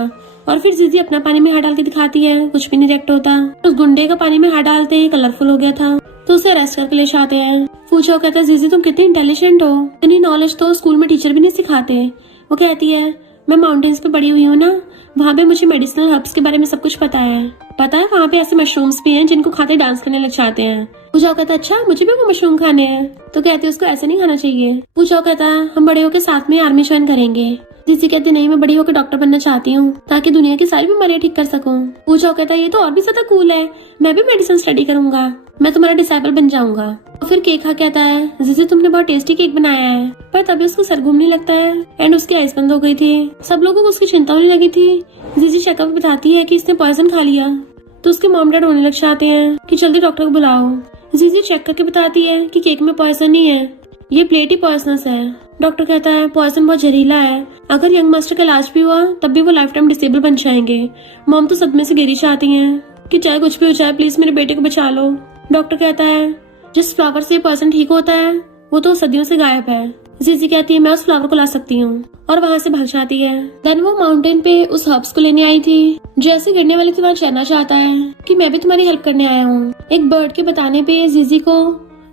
और फिर जीजी अपना पानी में हाथ डाल के दिखाती है, कुछ भी नहीं रिएक्ट होता। उस गुंडे का पानी में हाथ डालते ही कलरफुल हो गया था, तो उसे अरेस्ट करके ले जाते हैं। फूचाओ कहता है जीजी तुम कितनी इंटेलिजेंट हो, इतनी नॉलेज तो स्कूल में टीचर भी नहीं सिखाते। वो कहती है मैं माउंटेन्स पे पड़ी हुई हूँ ना, वहाँ पे मुझे मेडिसिनल हर्ब्स के बारे में सब कुछ पता है वहाँ पे ऐसे मशरूम्स भी हैं जिनको खाते डांस करने लग जाते हैं। फूचाओ कहता है अच्छा मुझे भी वो मशरूम खाने हैं। तो कहती है उसको ऐसे नहीं खाना चाहिए। फूचाओ कहता है हम बड़े होकर साथ में आर्मी ज्वाइन करेंगे। जीजी कहती नहीं मैं बड़ी होकर डॉक्टर बनना चाहती हूँ ताकि दुनिया की सारी बीमारियां ठीक कर सकूं। फूचाओ कहता है ये तो और भी ज्यादा कूल है, मैं भी मेडिसिन स्टडी करूंगा, मैं तुम्हारा डिसाइपल बन जाऊंगा। और फिर केक खा कहता है जीजी तुमने बहुत टेस्टी केक बनाया है। पर तभी उसको सर घूमने लगता है एंड उसकी आइस बंद हो गई थी। सब लोगों को उसकी चिंता होने लगी थी। जीजी चेकअप बताती है कि इसने पॉइजन खा लिया, तो उसके मॉम डैड रोने लग जाते हैं कि जल्दी डॉक्टर को बुलाओ। जीजी चेक करके बताती है कि केक में पॉइजन नहीं है, ये प्लेट ही पॉइजनस है। डॉक्टर कहता है पॉइजन बहुत जहरीला है, अगर यंग मास्टर का इलाज भी हुआ तब भी वो लाइफ टाइम डिसेबल बन जाएंगे। मॉम तो सदमे से गिरी चाहती हैं कि चाहे कुछ भी हो जाए प्लीज मेरे बेटे को बचा लो। डॉक्टर कहता है जिस फ्लावर से पॉइजन ठीक होता है वो तो सदियों से गायब है। जीजी कहती है मैं उस फ्लावर को ला सकती हूँ और वहाँ से भाग जाती है। देन वो माउंटेन पे उस हर्ब्स को लेने आई थी। जैसे गिरने वाली थी वहाँ चैना चाहता है कि मैं भी तुम्हारी हेल्प करने आया हूँ। एक बर्ड के बताने पे जीजी को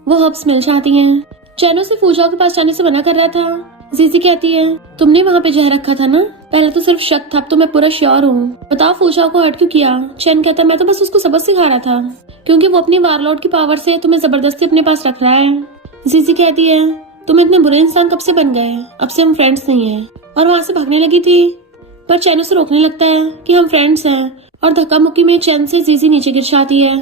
वो हर्ब्स मिल जाती हैं। चैनो से फूजाओ के पास जाने से मना कर रहा था। जीजी कहती है तुमने वहाँ पे जहर रखा था ना, पहले तो सिर्फ शक था, अब तो मैं पूरा श्योर हूँ, बताओ फूजाओ को हर्ट क्यों किया। चैन कहता है मैं तो बस उसको सबक सिखा रहा था क्योंकि वो अपनी वारलॉर्ड की पावर से तुम्हें जबरदस्ती अपने पास रख रहा है। जीजी कहती है तुम इतने बुरे इंसान कब से बन गए, अब से हम फ्रेंड्स नहीं है। और वहाँ से भागने लगी थी पर चैन उसे रोकने लगता है कि हम फ्रेंड्स हैं और धक्का मुक्की में चैन से जीजी नीचे गिर जाती है।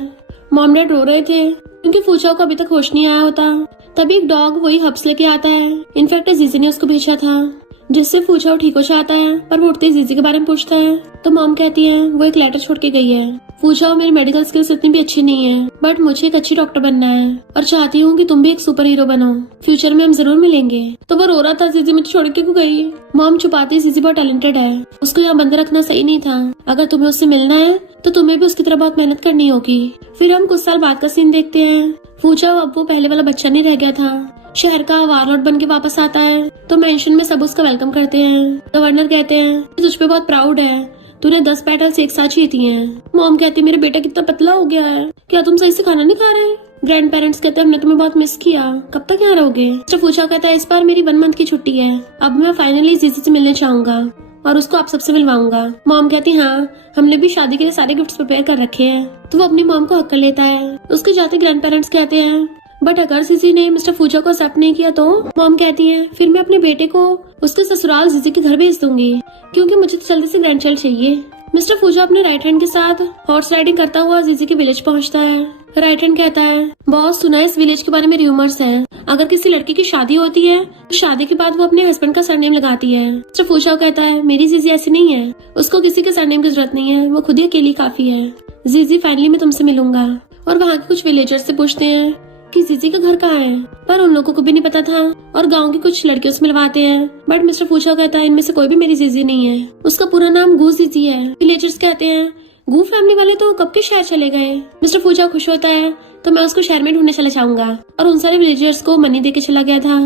मॉम डैड रो रहे थे क्योंकि फूजाओ को अभी तक होश नहीं आया होता। तभी एक डॉग वही हब्स लेके आता है। इनफैक्ट जीजी ने उसको भेजा था जिससे फूजाओ ठीक हो जाता है, पर वो उठते ही जीजी के बारे में पूछता है तो मॉम कहती है वो एक लेटर छोड़ के गई है। फूजाओ मेरी मेडिकल स्किल्स इतनी भी अच्छी नहीं है बट मुझे एक अच्छी डॉक्टर बनना है और चाहती हूँ कि तुम भी एक सुपर हीरो बनो, फ्यूचर में हम जरूर मिलेंगे। तो वो रो रहा था जीजी मुझे छोड़ के क्यों गई। मॉम छुपाती है जीजी बहुत टैलेंटेड है, उसको यहाँ बंद रखना सही नहीं था, अगर तुम्हें उससे मिलना है तो तुम्हें भी उसकी तरह बहुत मेहनत करनी होगी। फिर हम कुछ साल बाद का सीन देखते हैं। फूजाओ अब वो पहले वाला बच्चा नहीं रह गया था, शहर का वारलॉर्ड बन के वापस आता है तो मेंशन में सब उसका वेलकम करते हैं। गवर्नर कहते हैं तुझ पे बहुत प्राउड है, तूने 10 बैटल्स एक साथ जीती हैं। मॉम कहती है मेरा बेटा कितना पतला हो गया है, क्या तुम सही से खाना नहीं खा रहे। ग्रैंड पेरेंट्स कहते हैं हमने तुम्हें बहुत मिस किया, कब तक यहाँ रहोगे। मिस्टर फूजाओ कहता है इस बार मेरी 1 मंथ की छुट्टी है, अब मैं फाइनली जीजी से मिलने चाहूंगा और उसको आप सबसे मिलवाऊंगा। मॉम कहती हाँ हमने भी शादी के लिए सारे गिफ्ट्स प्रिपेयर कर रखे हैं। तो वो अपनी मॉम को हक कर लेता है। उसके जाते ग्रैंड पेरेंट्स कहते हैं बट अगर जीजी ने मिस्टर फूजाओ को एक्सेप्ट नहीं किया तो। मॉम कहती है फिर मैं अपने बेटे को उसके ससुराल जीजी के घर भेज दूंगी क्योंकि मुझे तो जल्दी से ग्रैंड चाइल्ड चाहिए। मिस्टर फूजाओ अपने राइट हैंड के साथ हॉर्स राइडिंग करता हुआ जीजी के विलेज पहुंचता है। राइट हैंड कहता है बॉस सुना है इस विलेज के बारे में रूमर्स हैं, अगर किसी लड़की की शादी होती है तो शादी के बाद वो अपने हस्बैंड का सरनेम लगाती है। मिस्टर फूजाओ कहता है मेरी जीजी ऐसी नहीं है, उसको किसी के सरनेम की जरूरत नहीं है, वो खुद ही अकेली काफी है। जीजी फाइनली मैं तुमसे मिलूंगा। और वहाँ के कुछ विलेजर्स से पूछते हैं कि जीजी का घर कहाँ है, पर उन लोगों को भी नहीं पता था और गांव की कुछ लड़कियों से मिलवाते हैं। बट मिस्टर फूजाओ कहता है इनमें से कोई भी मेरी जीजी नहीं है, उसका पूरा नाम गू जीजी है। विलेजर्स कहते हैं गू फैमिली वाले तो कब के शहर चले गए। मिस्टर फूजाओ खुश होता है तो मैं उसको शहर में ढूंढने चला जाऊंगा और उन सारे विलेजर्स को मनी दे के चला गया था।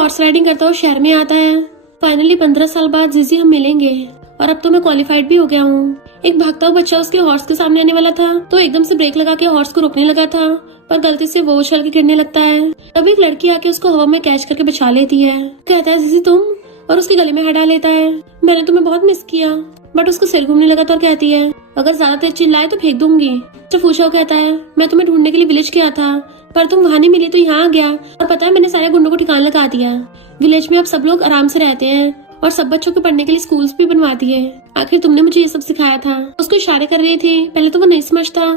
हॉर्स राइडिंग करता हुआ शहर में आता है। फाइनली 15 साल बाद जीजी हम मिलेंगे और अब तो मैं क्वालिफाइड भी हो गया हूँ। एक भागता हुआ बच्चा उसके हॉर्स के सामने आने वाला था तो एकदम से ब्रेक लगा के हॉर्स को रोकने लगा था पर गलती से वो उछल के गिरने लगता है। तभी एक लड़की आके उसको हवा में कैच करके बचा लेती है। कहता है जीजी तुम, और उसके गले में हाथ डाल लेता है मैंने तुम्हें बहुत मिस किया। बट उसको सिर घूमने लगा तो कहती है अगर ज्यादा तेज चिल्लाए तो फेंक दूंगी। मिस्टर फूजाओ कहता है मैं तुम्हें ढूंढने के लिए विलेज गया था पर तुम वहाँ नहीं मिली तो यहाँ आ गया और पता है मैंने सारे गुंडों को ठिकाना लगा दिया। विलेज में अब सब लोग आराम से रहते हैं और सब बच्चों को पढ़ने के लिए स्कूल्स भी बनवा दिए। आखिर तुमने मुझे ये सब सिखाया था। उसको इशारे कर रही थी, पहले तो वो नहीं समझता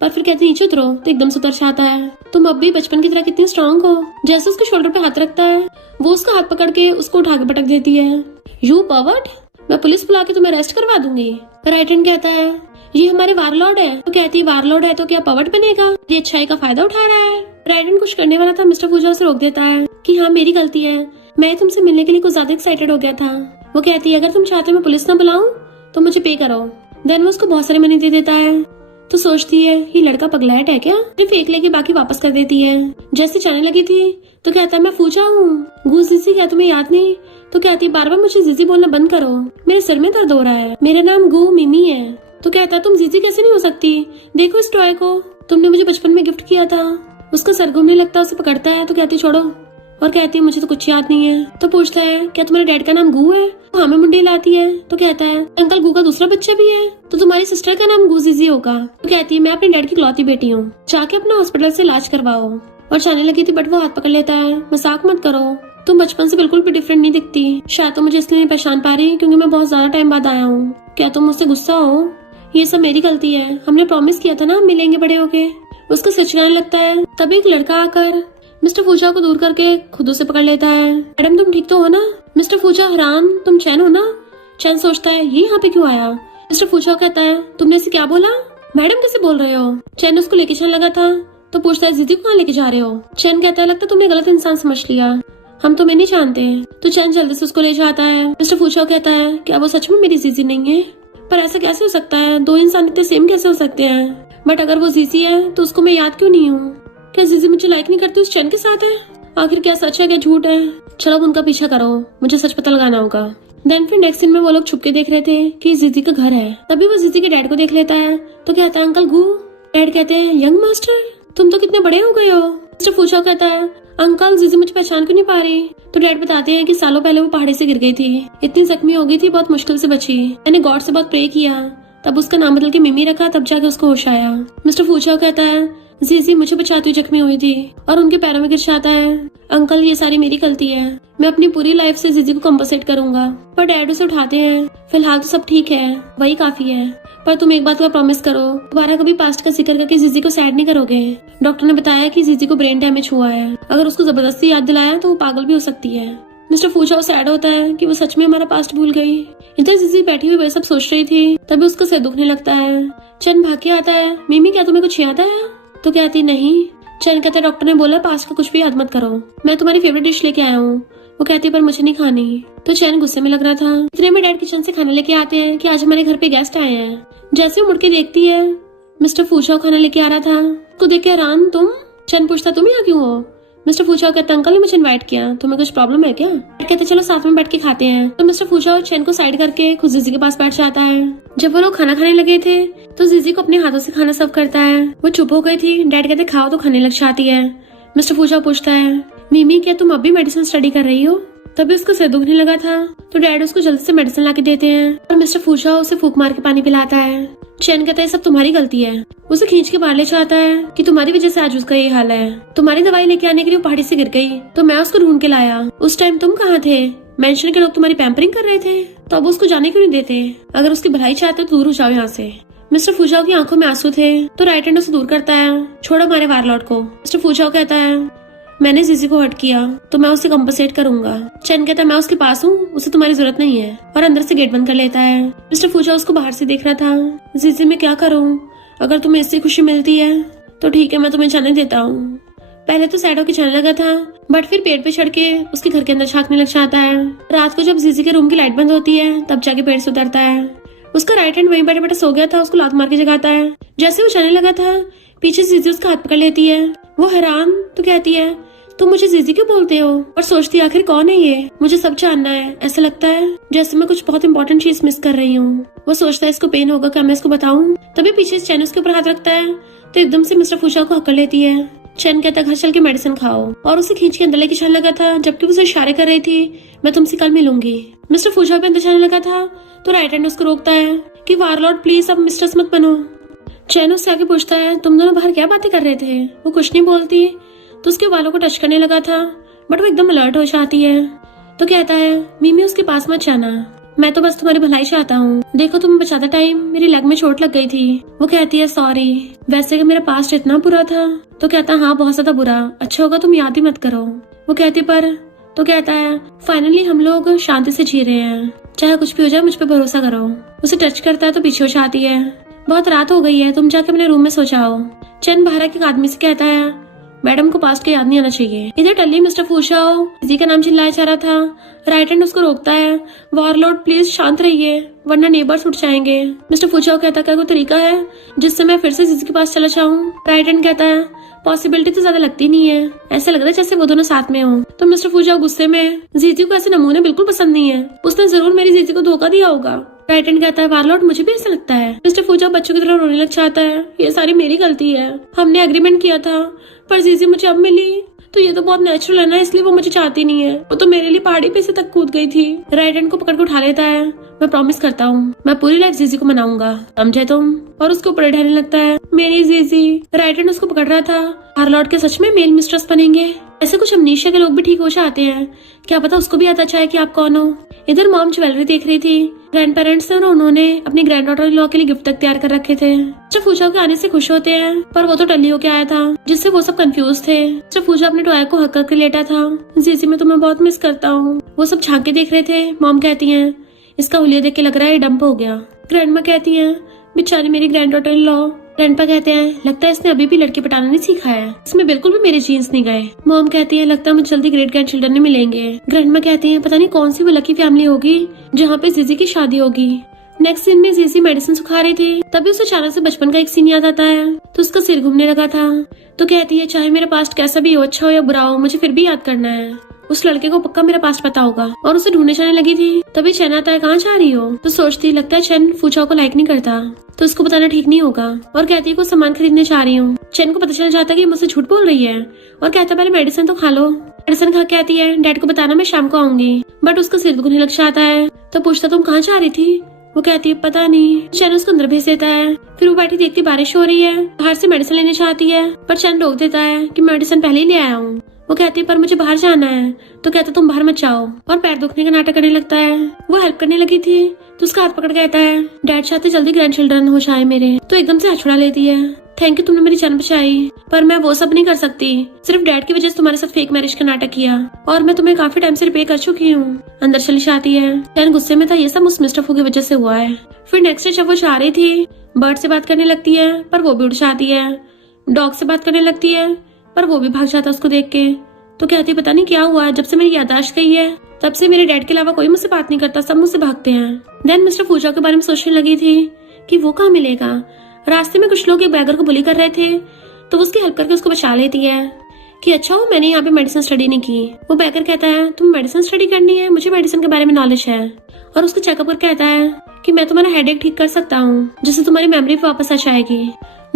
पर फिर कहते नीचे उतरो तो एकदम से उतर जाता है। तुम अब भी बचपन की तरह कितनी स्ट्रांग हो। जैसे उसके शोल्डर पे हाथ रखता है वो उसका हाथ पकड़ के उसको उठा के पटक देती है। यू पर्वर्ट, मैं पुलिस बुला के तुम्हें अरेस्ट करवा दूंगी। राइट हैंड कहता है ये हमारे वारलॉर्ड है। तो कहती है वारलॉर्ड है तो क्या पर्वर्ट बनेगा, ये अच्छाई का फायदा उठा रहा है। राइट हैंड कुछ करने वाला था, मिस्टर फूजाओ से रोक देता है कि हाँ मेरी गलती है, मैं तुमसे मिलने के लिए कुछ ज्यादा एक्साइटेड हो गया था। वो कहती है अगर तुम चाहते हो मैं पुलिस ना बुलाऊं तो मुझे पे करो। देन वो उसको बहुत सारे मनी दे देता है। तो सोचती है ये लड़का पगलाइट है क्या, फेंक लेके बाकी वापस कर देती है। जैसे जाने लगी थी तो कहता है मैं फूजाओ हूँ। गू जीजी क्या तुम्हें याद नहीं। तो कहती है बार बार मुझे जीजी बोलना बंद करो, मेरे सिर में दर्द हो रहा है, मेरा नाम गू मिमी है। तो कहता है तुम जीजी कैसे नहीं हो सकती, देखो इस टॉय को, तुमने मुझे बचपन में गिफ्ट किया था। उसका सर घूमने लगता है, उसे पकड़ता है तो कहती छोड़ो और कहती है मुझे तो कुछ याद नहीं है। तो पूछता है क्या तुम्हारे डैड का नाम गू है। हाँ में मुंडी लाती है तो कहता है अंकल गू का दूसरा बच्चा भी है तो तुम्हारी सिस्टर का नाम गू जीजी होगा। तो कहती है मैं अपने डैड की इकलौती बेटी हूँ, जाके अपना हॉस्पिटल से इलाज करवाओ। और जाने लगी थी बट वो हाथ पकड़ लेता है मजाक मत करो, तुम बचपन से बिल्कुल भी डिफरेंट नहीं दिखती। शायद तो मुझे इसलिए नहीं पहचान पा रही क्योंकि मैं बहुत ज्यादा टाइम बाद आया हूँ, क्या तुम मुझसे गुस्सा हो। ये सब मेरी गलती है, हमने प्रॉमिस किया था ना हम मिलेंगे बड़े होके। उसका सिर चिढ़ाने लगता है। तभी एक लड़का आकर मिस्टर फूजाओ को दूर करके खुद उसे पकड़ लेता है। मैडम तुम ठीक तो हो ना। मिस्टर फूजाओ हैरान, तुम चैन हो ना। चैन सोचता है ये यहाँ पे क्यों आया। मिस्टर फूजाओ कहता है तुमने इसे क्या बोला, मैडम कैसे बोल रहे हो। चैन उसको लेके चलने लगा था तो पूछता है जीजी को कहाँ लेके जा रहे हो। चैन कहता है लगता तुमने गलत इंसान समझ लिया, हम तुम्हें नहीं जानते। तो चैन जल्दी से उसको ले जाता है। मिस्टर फूचाओ कहता है क्या वो सच में मेरी जीजी नहीं है? पर ऐसा कैसे हो सकता है? दो इंसान इतने सेम कैसे हो सकते हैं? बट अगर वो जीजी है तो उसको मैं याद क्यों नहीं हूँ? क्या जीजी मुझे लाइक नहीं करती, उस चैन के साथ है? आखिर क्या सच है क्या झूठ है? चलो अब उनका पीछा करो, मुझे सच पता लगाना होगा। देन फिर नेक्स्ट सीन में वो लोग छुपके देख रहे थे कि जीजी का घर है। तभी वो जीजी के डैड को देख लेता है तो कहता है अंकल गू। डैड कहते हैं यंग मास्टर तुम तो कितने बड़े हो गए हो। मिस्टर फूचाओ कहता है अंकल जीजी मुझे पहचान क्यों नहीं पा रही? तो डैड बताते हैं कि सालों पहले वो पहाड़ी से गिर गई थी, इतनी जख्मी हो गई थी, बहुत मुश्किल से बची। मैंने गॉड से बहुत प्रे किया, तब उसका नाम बदल के मिमी रखा, तब जाके उसको होश आया। मिस्टर फूचाओ कहता है जीजी मुझे बचाती हुई जख्मी हुई थी, और उनके पैरों में गिर जाता है अंकल ये सारी मेरी गलती है, मैं अपनी पूरी लाइफ से जीजी को कंपनसेट करूंगा। पर डैड उसे उठाते हैं फिलहाल तो सब ठीक है, वही काफी है, पर तुम एक बात का प्रॉमिस करो दोबारा कभी पास्ट का जिक्र करके जीजी को सैड नहीं करोगे। डॉक्टर ने बताया कि जीजी को ब्रेन डैमेज हुआ है, अगर उसको जबरदस्ती याद दिलाया तो वो पागल भी हो सकती है। मिस्टर फूचाओ सैड होता है कि वो सच में हमारा पास्ट भूल गई। इधर जीजी बैठी हुई वह सब सोच रही थी, तभी उसको सिर दुखने लगता है। चैन भाग के आता है मिमी क्या तुम्हें कुछ याद आया? तो कहती नहीं। चैन कहता है डॉक्टर ने बोला पास्ट का कुछ भी याद मत करो, मैं तुम्हारी फेवरेट डिश लेके आया हूँ। वो कहती पर मुझे नहीं खानी। तो चैन गुस्से में लग रहा था। इतने में डैड किचन से खाना लेके आते हैं कि आज हमारे घर पे गेस्ट आए हैं। जैसे वो मुड़ के देखती है मिस्टर फूचाओ खाना लेके आ रहा था, तो देख के हैरान तुम? चैन पूछता तुम यहाँ क्यों हो? मिस्टर फूचाओ कहता अंकल ने मुझे इनवाइट किया, तुम्हें कुछ प्रॉब्लम है क्या? कहते चलो साथ में बैठ के खाते हैं। तो मिस्टर फूचाओ चैन को साइड करके खुद जीजी के पास बैठ जाता है। जब वो लोग खाना खाने लगे थे तो जीजी को अपने हाथों से खाना सर्व करता है। वो चुप हो गई थी। डैड कहते खाओ तो खाने लग जाती है। मिस्टर फूचाओ पूछता है मिमी क्या तुम अभी मेडिसिन स्टडी कर रही हो? तभी उसको सिर दुखने लगा था, तो डैड उसको जल्दी से मेडिसिन ला के देते हैं और मिस्टर फूचाओ उसे फूंक मार के पानी पिलाता है। चैन कहता है सब तुम्हारी गलती है। उसे खींच के बाहर ले जाता है कि तुम्हारी वजह से आज उसका ये हाल है। तुम्हारी दवाई लेके आने के लिए पहाड़ी से गिर गई तो मैं उसको ढूंढ के लाया। उस टाइम तुम कहाँ थे? मेंशन के लोग तुम्हारी पैम्परिंग कर रहे थे, तो अब उसको जाने क्यों नहीं देते? अगर उसकी भलाई चाहते तो दूर हो जाओ यहाँ से। मिस्टर फूचाओ की आंखों में आंसू थे, तो राइट हैंड उसे दूर करता है। छोड़ो हमारे वारलॉर्ड को। मिस्टर फूचाओ कहता है मैंने जीजी को हर्ट किया तो मैं उसे कंपनसेट करूंगा। चैन कहता है मैं उसके पास हूँ, उसे तुम्हारी जरूरत नहीं है, और अंदर से गेट बंद कर लेता है। मिस्टर फूचाओ उसको बाहर से देख रहा था। जीजी मैं क्या करूँ? अगर तुम्हें इससे खुशी मिलती है तो ठीक है, मैं तुम्हें जाने देता हूँ। पहले तो सैड होकर जाने लगा था, बट फिर पेड़ पे चढ़ के उसके घर के अंदर झांकने लग जाता है। रात को जब जीजी के रूम की लाइट बंद होती है तब जाके पेड़ से उतरता है। उसका राइट हैंड वहीं बैठे बैठे सो गया था, उसको लात मार के जगाता है। जैसे वो जाने लगा था पीछे जीजी उसका हाथ पकड़ लेती है। वो हैरान तो कहती है तुम मुझे जीजी क्यों बोलते हो? और सोचती आखिर कौन है ये, मुझे सब जानना है। ऐसा लगता है जैसे मैं कुछ बहुत इंपॉर्टेंट चीज मिस कर रही हूँ। वो सोचता है इसको पेन होगा, क्या मैं इसको बताऊं? तभी पीछे चैन उसके ऊपर हाथ रखता है तो एकदम से मिस्टर फूचाओ को हकड़ लेती है। चैन कहता घर चल के मेडिसिन खाओ, और उसे खींच के अंदर लेके जाने लगा था, जबकि उसे इशारे कर रही थी मैं तुमसे कल मिलूंगी। मिस्टर फूचाओ पे अंदर जाने लगा था तो राइट हैंड उसको रोकता है कि वारलॉर्ड प्लीज अब मिस्टर्स मत बनो। चैन उससे आगे पूछता है तुम दोनों बाहर क्या बातें कर रहे थे? वो कुछ नहीं बोलती, तो उसके बालों को टच करने लगा था, बट वो एकदम अलर्ट हो जाती है। तो कहता है मिमी उसके पास मत जाना, मैं तो बस तुम्हारी भलाई चाहता हूँ। देखो तुम्हें बचाते टाइम मेरी लेग में चोट लग गई थी। वो कहती है सॉरी, वैसे कि मेरा पास्ट इतना बुरा था। तो कहता है हाँ बहुत ज्यादा बुरा, अच्छा होगा तुम याद ही मत करो। वो कहती पर, तो कहता है फाइनली हम लोग शांति से जी रहे हैं, चाहे कुछ भी हो जाए मुझ पे भरोसा करो। उसे टच करता है तो पीछे हो जाती है। बहुत रात हो गई है, तुम जाके अपने रूम में सो जाओ। चैन बाहर के आदमी से कहता है मैडम को पास्ट का याद नहीं आना चाहिए। इधर टल्ली मिस्टर फूचाओ जीजी का नाम चिल्लाया जा रहा था। राइट हैंड उसको रोकता है वारलॉर्ड प्लीज शांत रहिए वरना नेबर्स उठ जाएंगे। मिस्टर फूचाओ कहता है कोई तरीका है जिससे मैं फिर से जीजी के पास चला जाऊं? राइट हैंड कहता है पॉसिबिलिटी तो ज्यादा लगती नहीं है, ऐसा लग रहा है जैसे वो दोनों साथ में हो। तो मिस्टर फूचाओ गुस्से में जीजी को ऐसे नमूने बिल्कुल पसंद नहीं है, उसने जरूर मेरी जीजी को धोखा दिया होगा। राइट हैंड कहता है वारलॉर्ड मुझे भी ऐसा लगता है। मिस्टर फूचाओ बच्चों की तरह रोने लग जाता है ये सारी मेरी गलती है, हमने एग्रीमेंट किया था पर जीजी मुझे अब मिली तो ये तो बहुत नेचुरल है ना, इसलिए वो मुझे चाहती नहीं है, वो तो मेरे लिए पहाड़ी पे से तक कूद गई थी। राइट हैंड को पकड़ के उठा लेता है मैं प्रॉमिस करता हूँ मैं पूरी लाइफ जीजी को मनाऊंगा, समझे तुम? और उसके ऊपर ढहने लगता है मेरी जीजी। राइट हैंड उसको पकड़ रहा था वारलॉर्ड के सच में मेल मिस्ट्रेस बनेंगे? ऐसे कुछ अमनीशिया के लोग भी ठीक हो जाते हैं, क्या पता उसको भी आता चाहे कि आप कौन हो। इधर मॉम ज्वेलरी देख रही थी। ग्रैंड पेरेंट्स ने और उन्होंने अपनी ग्रैंड डॉटर इन लॉ के लिए गिफ्ट तक तैयार कर रखे थे। मिस्टर फूचाओ के आने से खुश होते हैं, पर वो तो टल्ली होके आया था जिससे वो सब कंफ्यूज थे। मिस्टर फूचाओ अपने टॉय को हक करके लेटा था। जीजी मैं तुम्हें बहुत मिस करता हूँ। वो सब झांके देख रहे थे। मॉम कहती है इसका हुलिया देख के लग रहा है डंप हो गया। ग्रैंड माँ कहती है बेचारी मेरी grand daughter in law, grandpa कहते हैं लगता है इसने अभी भी लड़के पटाना नहीं सीखा है, इसमें बिल्कुल भी मेरे जीन्स नहीं गए। मॉम कहती है लगता है मुझे जल्दी ग्रेट ग्रैंड चिल्ड्रन नहीं मिलेंगे। ग्रैंडमा कहती है पता नहीं कौन सी वो लकी फैमिली होगी जहाँ पे जीजी की शादी होगी। नेक्स्ट सीन में जीजी मेडिसिन सुखा रही थी, तभी उसे अचानक से बचपन का एक सीन याद आता है तो उसका सिर घूमने लगा था। तो कहती है चाहे मेरा पास्ट कैसा भी हो, अच्छा हो या बुरा हो, मुझे फिर भी याद करना है। उस लड़के को पक्का मेरा पास्ट पता होगा और उसे ढूंढने जाने लगी थी। तभी चैन आता है कहाँ जा रही हो, तो सोचती लगता है चैन फूचाओ को लाइक नहीं करता तो उसको बताना ठीक नहीं होगा और कहती है कुछ सामान खरीदने जा रही हूँ। चैन को पता चल जाता है कि मुझसे झूठ बोल रही है और कहता है पहले मेडिसिन तो खा लो। मेडिसिन खा के आती है डैड को बताना मैं शाम को आऊंगी, बट उसका सिर दुखने लग जाता है। तो पूछता तुम कहाँ जा रही थी, वो कहती है पता नहीं। चैन उसको अंदर भेज देता है। फिर वो बैठी देखती बारिश हो रही है, बाहर से मेडिसिन लेने चाहती है पर चैन रोक देता है कि मेडिसिन पहले ही ले आया हूँ। वो कहती है पर मुझे बाहर जाना है, तो कहता तुम बाहर मत जाओ और पैर दुखने का नाटक करने लगता है। वो हेल्प करने लगी थी तो उसका हाथ पकड़ कहता है डैड चाहते जल्दी ग्रैंड चिल्ड्रन हो जाए मेरे, तो एकदम से हाथ छुड़ा लेती है। थैंक यू तुमने मेरी जान बचाई, पर मैं वो सब नहीं कर सकती, सिर्फ डैड की वजह से तुम्हारे साथ फेक मैरिज का नाटक किया और मैं तुम्हें काफी टाइम से रिपे कर चुकी हूँ। अंदर चली जाती है। चैन गुस्से में था ये सब उस मिस्टर फू की वजह से हुआ है। फिर नेक्स्ट डे जब वो जा रही थी बर्ड से बात करने लगती है पर वो भी उड़ जाती है। डॉग से बात करने लगती है पर वो भी भाग जाता है उसको देख के। तो कहती पता नहीं क्या हुआ, जब से मेरी याददाश्त गई है तब से मेरे डैड के अलावा कोई मुझसे बात नहीं करता, सब मुझसे भागते हैं। देन मिस्टर फूचा के बारे में सोचने लगी थी कि वो कहाँ मिलेगा। रास्ते में कुछ लोग एक बैगर को बुली कर रहे थे तो उसकी हेल्प करके उसको बचा लेती है कि अच्छा हो मैंने यहाँ पे मेडिसिन स्टडी नहीं की। वो बैगर कहता है तुम मेडिसिन स्टडी करनी है, मुझे मेडिसिन के बारे में नॉलेज है। और उसको चेकअप कर कहता है कि मैं तुम्हारा हेडेक ठीक कर सकता हूँ जिससे तुम्हारी मेमोरी वापस आ जाएगी।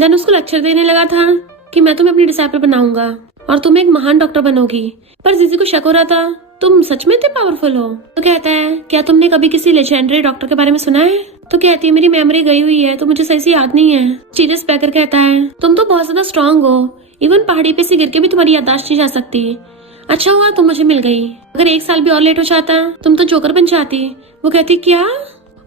देन उसको लेक्चर देने लगा था कि मैं तुम्हें अपनी डिसाइपल बनाऊंगा और तुम एक महान डॉक्टर बनोगी। पर जीजी को शक हो रहा था तुम सच में इतने पावरफुल हो। तो कहता है क्या तुमने कभी किसी लेजेंडरी डॉक्टर के बारे में सुना है। तो कहती है मेरी मेमोरी गई हुई है तो मुझे सही से याद नहीं है। सीरियस बैकर कहता है तुम तो बहुत ज्यादा स्ट्रांग हो, इवन पहाड़ी पे से गिर के भी तुम्हारी याददाश्त नहीं जा सकती। अच्छा हुआ तुम मुझे मिल गई, अगर एक साल भी और लेट हो जाता तुम तो जोकर बन जाती। वो कहती क्या,